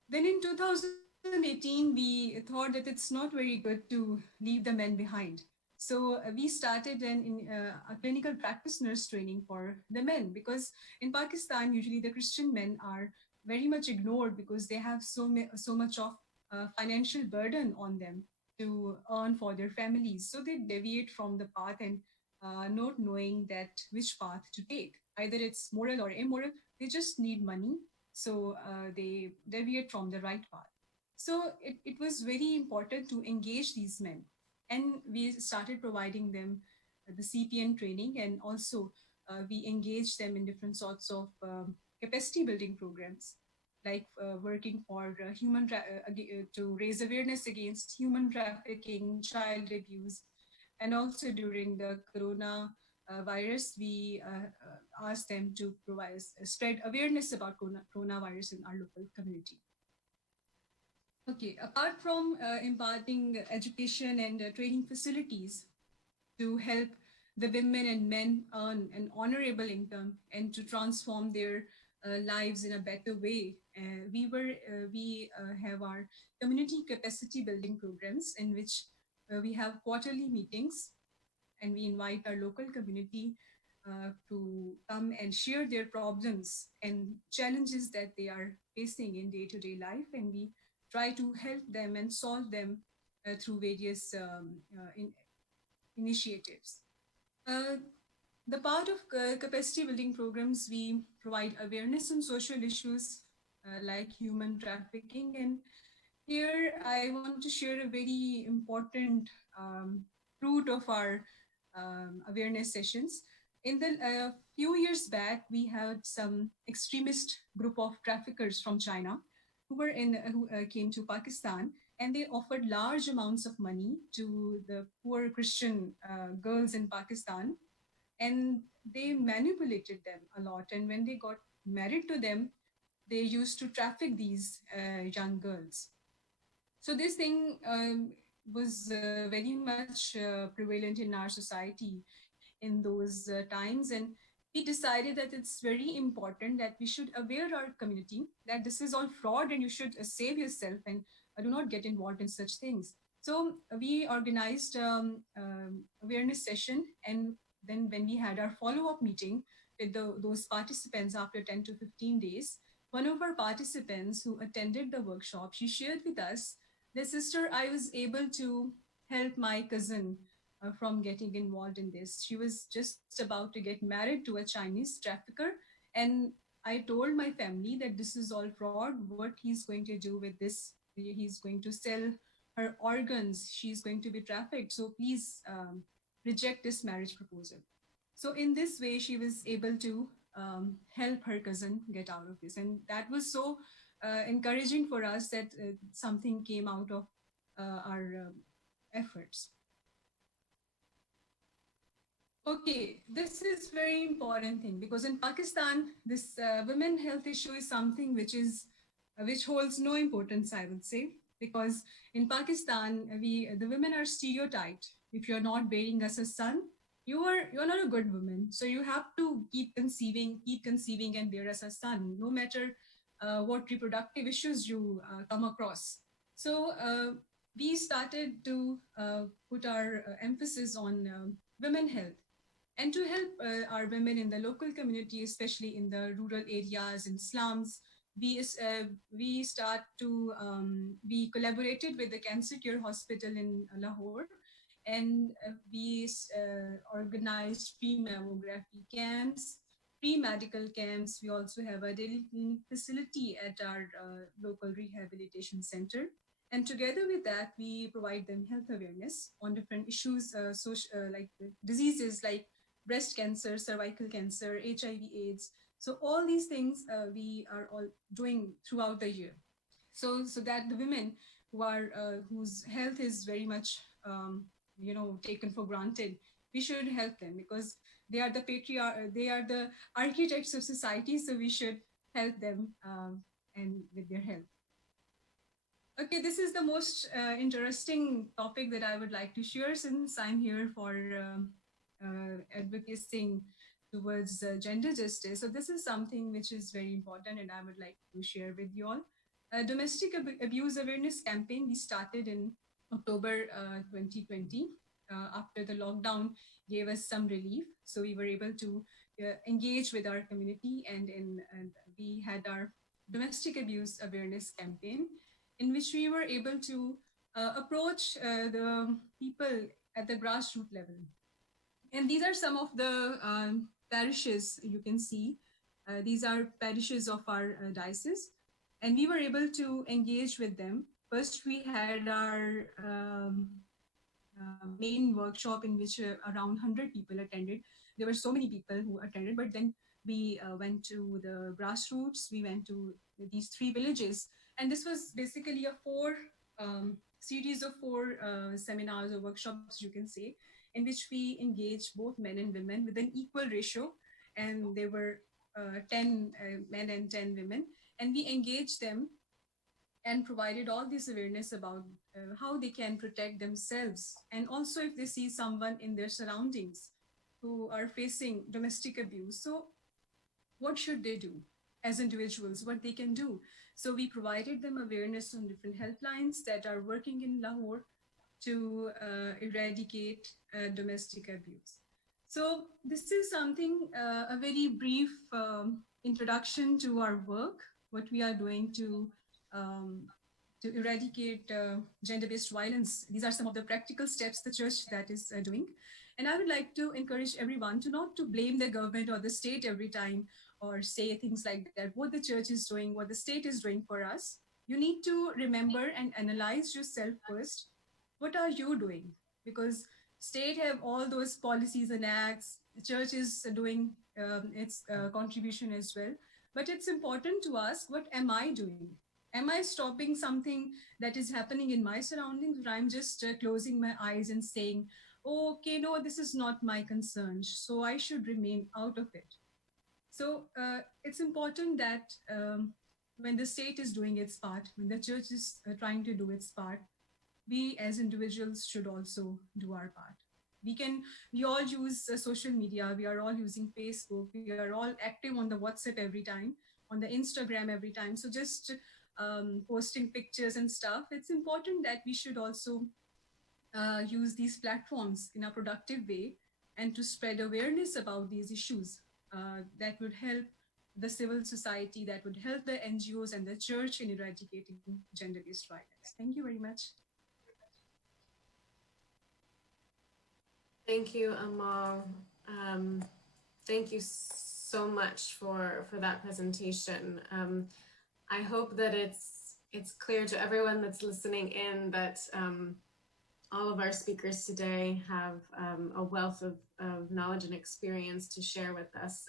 Then in 2018, we thought that it's not very good to leave the men behind. So we started a clinical practice nurse training for the men, because in Pakistan, usually the Christian men are very much ignored because they have so much of financial burden on them to earn for their families. So they deviate from the path and not knowing that which path to take. Either it's moral or immoral, they just need money, so they deviate from the right path. So it was very important to engage these men. And we started providing them the CPN training, and also we engaged them in different sorts of capacity building programs, like working for to raise awareness against human trafficking, child abuse, and also during the corona virus, we asked them to provide spread awareness about coronavirus in our local community. Okay, apart from imparting education and training facilities to help the women and men earn an honorable income and to transform their lives in a better way, we have our community capacity building programs in which we have quarterly meetings, and we invite our local community to come and share their problems and challenges that they are facing in day-to-day life, and we try to help them and solve them through various initiatives. Uh, the part of capacity building programs, we provide awareness on social issues like human trafficking. And here I want to share a very important fruit of our awareness sessions. In the few years back, we had some extremist group of traffickers from China who came to Pakistan, and they offered large amounts of money to the poor Christian girls in Pakistan, and they manipulated them a lot. And when they got married to them, they used to traffic these young girls. So this thing was very much prevalent in our society in those times, and we decided that it's very important that we should aware our community that this is all fraud and you should save yourself and do not get involved in such things. So we organized awareness session, and then when we had our follow-up meeting with those participants after 10 to 15 days, one of our participants who attended the workshop, she shared with us that, sister, I was able to help my cousin from getting involved in this. She was just about to get married to a Chinese trafficker, and I told my family that this is all fraud. What he's going to do with this? He's going to sell her organs. She's going to be trafficked. So please reject this marriage proposal. So in this way, she was able to help her cousin get out of this. And that was so encouraging for us that something came out of our efforts. Okay, this is very important thing, because in Pakistan, this women health issue is something which holds no importance, I would say, because in Pakistan, the women are stereotyped. If you're not bearing us a son, you're not a good woman. So you have to keep conceiving and bear us a son, no matter what reproductive issues you come across. So we started to put our emphasis on women health. And to help our women in the local community, especially in the rural areas and slums, we collaborated with the Cancer Care Hospital in Lahore, and we organized free mammography camps, free medical camps. We also have a daily clinic facility at our local rehabilitation center. And together with that, we provide them health awareness on different issues, like diseases like breast cancer, cervical cancer, HIV/AIDS. So all these things we are all doing throughout the year. So that the women whose health is very much taken for granted, we should help them, because they are the architects of society. So we should help them and with their health. Okay, this is the most interesting topic that I would like to share, since I'm here for advocating towards gender justice. So this is something which is very important and I would like to share with you all. Domestic abuse awareness campaign we started in October 2020 after the lockdown gave us some relief. So we were able to engage with our community, and we had our domestic abuse awareness campaign, in which we were able to approach the people at the grassroots level. And these are some of the parishes you can see. These are parishes of our diocese, and we were able to engage with them. First, we had our main workshop in which around 100 people attended. There were so many people who attended, but then we went to the grassroots. We went to these 3 villages, and this was basically a series of 4 seminars or workshops, you can say, in which we engaged both men and women with an equal ratio. And there were 10 men and 10 women. And we engaged them and provided all this awareness about how they can protect themselves. And also if they see someone in their surroundings who are facing domestic abuse, so what should they do as individuals, what they can do. So we provided them awareness on different helplines that are working in Lahore to eradicate domestic abuse. So this is something, a very brief introduction to our work, what we are doing to eradicate gender-based violence. These are some of the practical steps the church that is doing. And I would like to encourage everyone to not to blame the government or the state every time, or say things like that, what the church is doing, what the state is doing for us. You need to remember and analyze yourself first. What are you doing? Because state have all those policies and acts, the church is doing its contribution as well. But it's important to ask, what am I doing? Am I stopping something that is happening in my surroundings, or I'm just closing my eyes and saying, oh, okay, no, this is not my concern, so I should remain out of it. So it's important that when the state is doing its part, when the church is trying to do its part, we as individuals should also do our part. We all use social media. We are all using Facebook. We are all active on the WhatsApp every time, on the Instagram every time. So just posting pictures and stuff. It's important that we should also use these platforms in a productive way and to spread awareness about these issues that would help the civil society, that would help the NGOs and the church in eradicating gender-based violence. Thank you very much. Thank you, Amal. Thank you so much for that presentation. I hope that it's clear to everyone that's listening in that all of our speakers today have a wealth of knowledge and experience to share with us.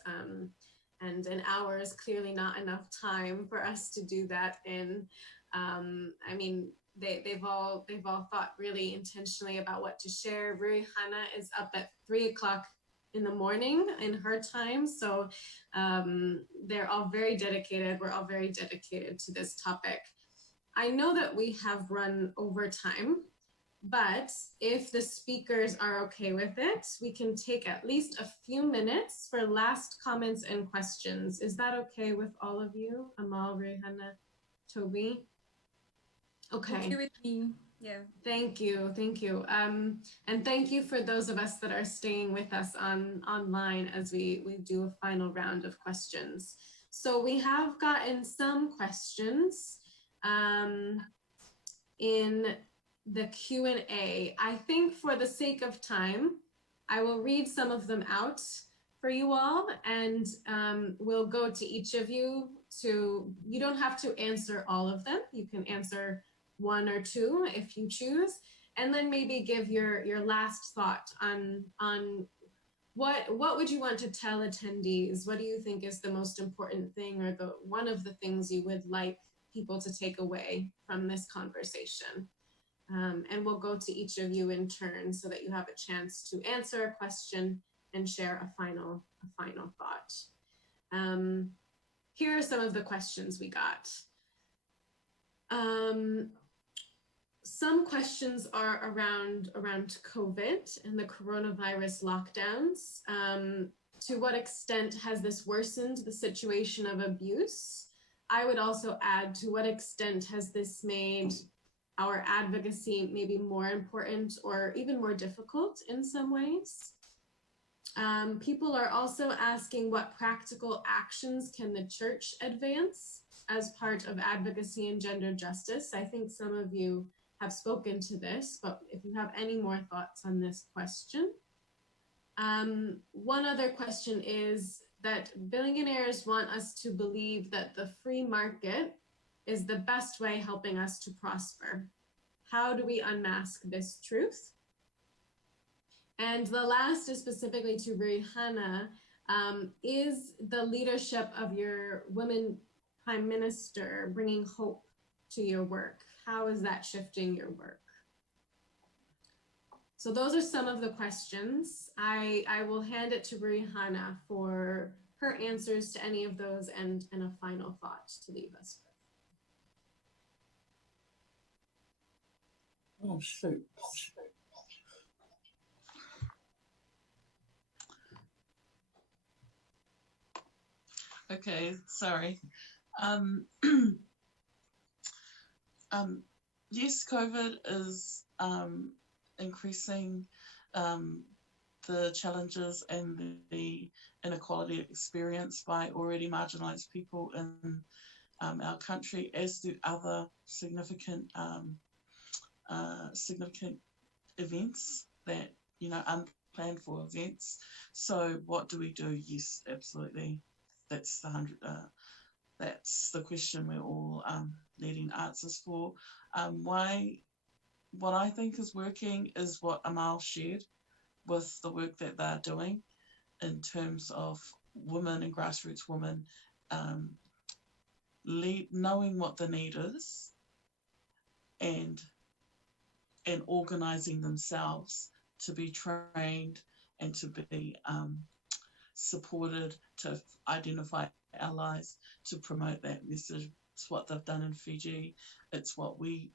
And an hour is clearly not enough time for us to do that in. I mean, they've all thought really intentionally about what to share. Ruihana is up at 3 o'clock in the morning in her time. So they're all very dedicated. We're all very dedicated to this topic. I know that we have run over time, but if the speakers are okay with it, we can take at least a few minutes for last comments and questions. Is that okay with all of you? Amal, Ruihana, Toby? Okay. Okay with me. Yeah. Thank you. Thank you. And thank you for those of us that are staying with us online as we do a final round of questions. So we have gotten some questions in the Q&A. I think for the sake of time, I will read some of them out for you all, and we'll go to each of you you don't have to answer all of them. You can answer 1 or 2 if you choose, and then maybe give your last thought on what would you want to tell attendees? What do you think is the most important thing, or one of the things you would like people to take away from this conversation? And we'll go to each of you in turn so that you have a chance to answer a question and share a final thought. Here are some of the questions we got. Some questions are around COVID and the coronavirus lockdowns. To what extent has this worsened the situation of abuse? I would also add, to what extent has this made our advocacy maybe more important or even more difficult in some ways? People are also asking, what practical actions can the church advance as part of advocacy and gender justice? I think some of you have spoken to this, but if you have any more thoughts on this question. One other question is that billionaires want us to believe that the free market is the best way helping us to prosper. How do we unmask this truth? And the last is specifically to Ruihana. Is the leadership of your women prime minister bringing hope to your work? How is that shifting your work? So those are some of the questions. I will hand it to Ruihana for her answers to any of those and a final thought to leave us with. Oh, shoot. Okay, sorry. Yes, COVID is increasing the challenges and the inequality experienced by already marginalized people in our country, as do other significant events that, unplanned for events. So what do we do? Yes, absolutely. That's the question we're all needing answers for. What I think is working is what Amal shared with the work that they're doing in terms of women and grassroots women knowing what the need is and organising themselves to be trained and to be supported, to identify allies, to promote that message. It's what they've done in Fiji. It's what we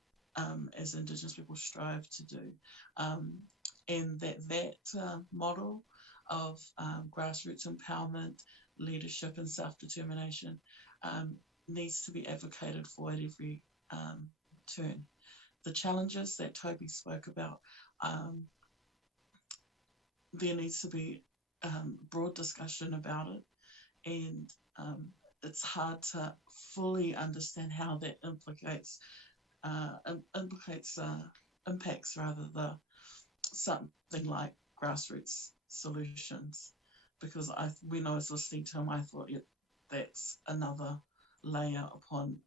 as Indigenous people strive to do. And that model of grassroots empowerment, leadership and self-determination needs to be advocated for at every turn. The challenges that Toby spoke about, there needs to be broad discussion about it, and it's hard to fully understand how that impacts rather something like grassroots solutions, because when I was listening to him, I thought that's another layer upon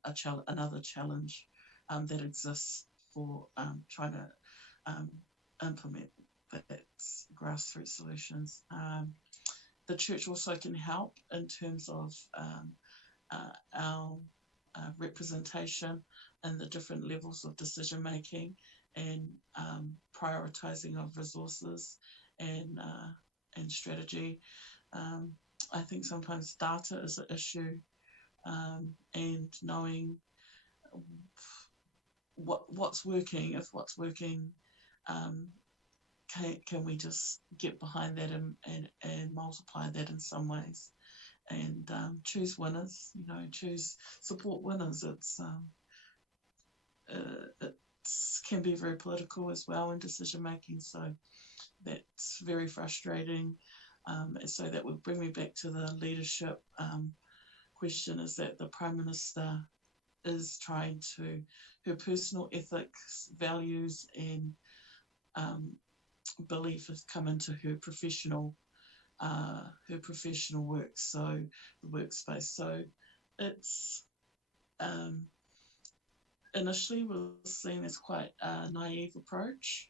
another challenge that exists for trying to implement that grassroots solutions. The church also can help in terms of our representation and the different levels of decision making and prioritizing of resources and strategy. I think sometimes data is an issue, and knowing what's working. If what's working, can we just get behind that and multiply that in some ways, and choose winners, support winners. It can be very political as well in decision making, so that's very frustrating. So that would bring me back to the leadership question, is that the Prime Minister is trying to, her personal ethics, values and belief has come into her professional work, so the workspace. So it's initially was seen as quite a naive approach,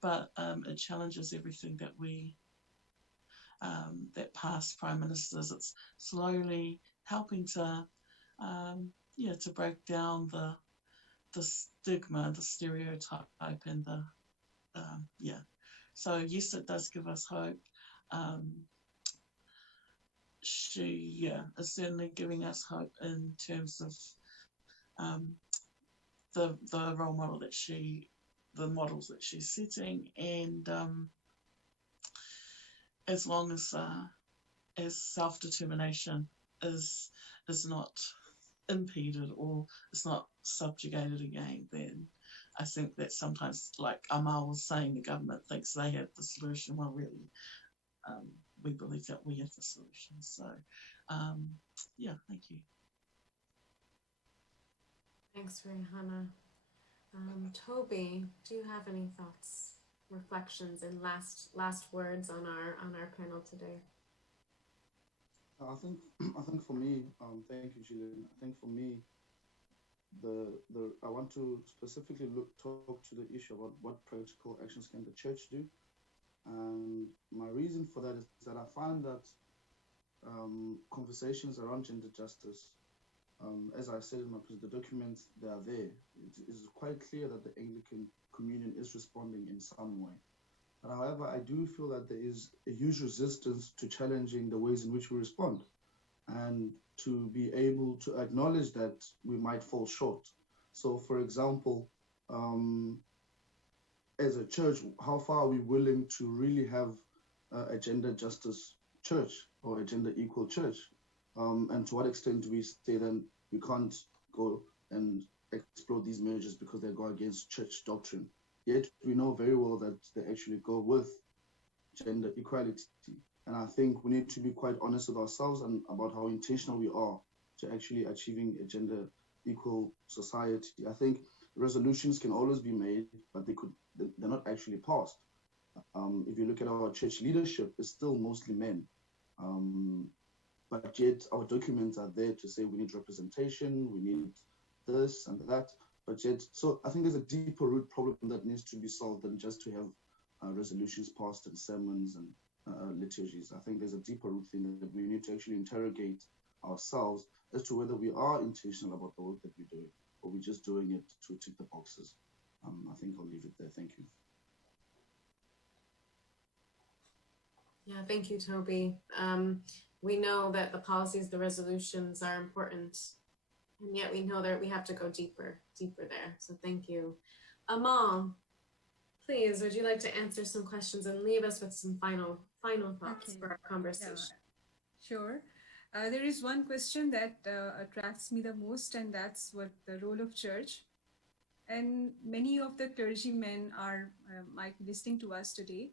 but it challenges everything that that past prime ministers. It's slowly helping to break down the stigma, the stereotype, and the So yes, it does give us hope. She is certainly giving us hope in terms of the role model that the models that she's setting, and as long as self-determination is not impeded or it's not subjugated again, then I think that sometimes, like Amal was saying, the government thinks they have the solution, well, really, we believe that we have the solution. So, yeah, thank you. Thanks, Ruihana. Toby, do you have any thoughts, reflections, and last words on our panel today? I think for me, thank you, Jillian. I think for me, I want to specifically talk to the issue about what practical actions can the church do, and my reason for that is that I find that conversations around gender justice, as I said in the documents, they are there. It is quite clear that the Anglican Communion is responding in some way. But however, I do feel that there is a huge resistance to challenging the ways in which we respond, and to be able to acknowledge that we might fall short. So, for example, as a church, how far are we willing to really have a gender justice church or a gender equal church? And to what extent do we say then we can't go and explore these marriages because they go against church doctrine? Yet we know very well that they actually go with gender equality. And I think we need to be quite honest with ourselves and about how intentional we are to actually achieving a gender equal society. I think resolutions can always be made, but they're not actually passed. If you look at our church leadership, it's still mostly men. But yet our documents are there to say we need representation, we need this and that. But yet, so I think there's a deeper root problem that needs to be solved than just to have resolutions passed and sermons and liturgies. I think there's a deeper root thing that we need to actually interrogate ourselves as to whether we are intentional about the work that we do, or we're just doing it to tick the boxes. I think I'll leave it there. Thank you. Yeah, thank you, Toby. We know that the policies, the resolutions are important, and yet we know that we have to go deeper there. So thank you. Amal, please, would you like to answer some questions and leave us with some final thoughts for our conversation? Yeah, sure. There is one question that attracts me the most, and that's what the role of church. And many of the clergymen might be listening to us today.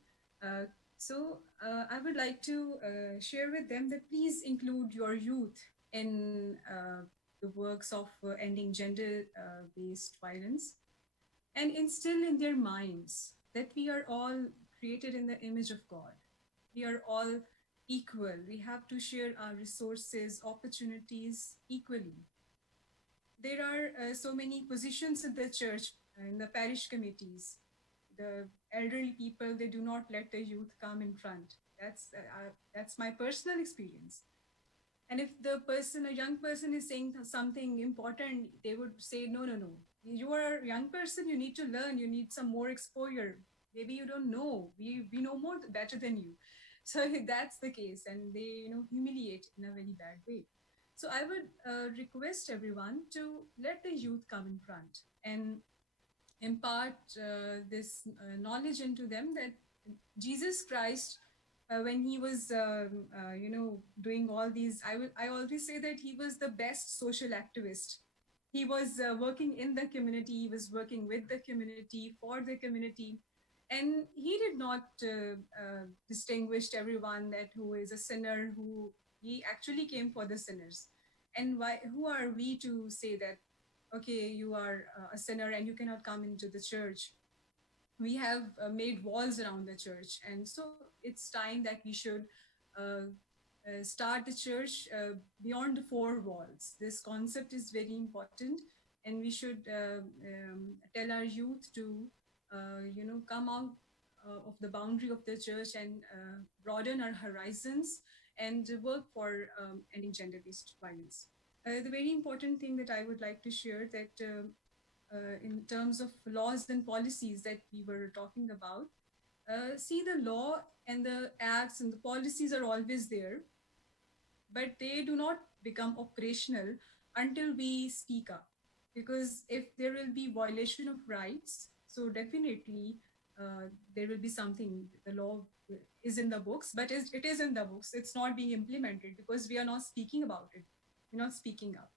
So I would like to share with them that please include your youth in the works of ending gender-based violence, and instill in their minds that we are all created in the image of God. We are all equal. We have to share our resources, opportunities equally. There are so many positions in the church, in the parish committees. The elderly people, they do not let the youth come in front. That's my personal experience. And if a young person is saying something important, they would say, no. You are a young person, you need to learn, you need some more exposure. Maybe you don't know, we know better than you. So that's the case, and they humiliate in a very bad way. So I would request everyone to let the youth come in front and impart this knowledge into them that Jesus Christ, when he was doing all these, I always say that he was the best social activist. He was working in the community, he was working with the community, for the community, and he did not distinguish everyone that who is a sinner, he actually came for the sinners. And who are we to say that, okay, you are a sinner and you cannot come into the church? We have made walls around the church. And so it's time that we should start the church beyond the four walls. This concept is very important, and we should tell our youth to, come out of the boundary of the church and broaden our horizons and work for ending gender-based violence. The very important thing that I would like to share that in terms of laws and policies that we were talking about, see, the law and the acts and the policies are always there, but they do not become operational until we speak up. because if there will be violation of rights, so definitely there will be something. The law is in the books, but it is in the books. It's not being implemented because we are not speaking about it. We're not speaking up.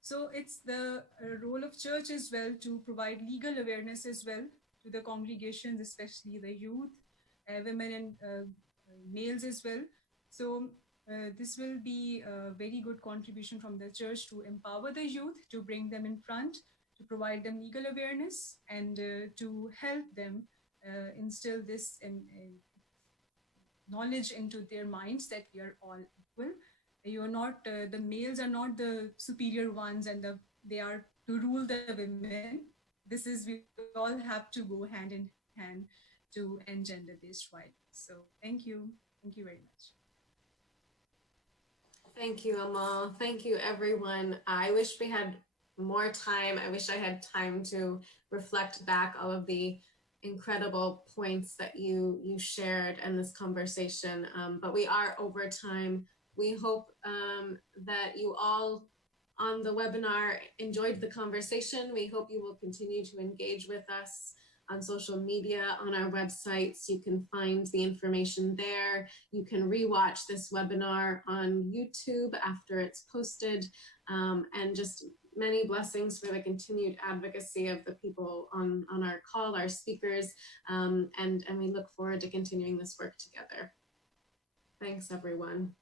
So it's the role of church as well to provide legal awareness as well to the congregations, especially the youth, women and males as well. So this will be a very good contribution from the church to empower the youth, to bring them in front, to provide them legal awareness, and to help them instill this knowledge into their minds that we are all equal. You are not, the males are not the superior ones, and they are to rule the women. This is, we all have to go hand in hand to end gender-based violence. So thank you. Thank you very much. Thank you, Amal. Thank you, everyone. I wish we had more time. I wish I had time to reflect back all of the incredible points that you shared in this conversation, but we are over time. We hope that you all on the webinar enjoyed the conversation. We hope you will continue to engage with us on social media, on our websites. You can find the information there. You can rewatch this webinar on YouTube after it's posted, and just many blessings for the continued advocacy of the people on our call, our speakers, and we look forward to continuing this work together. Thanks, everyone.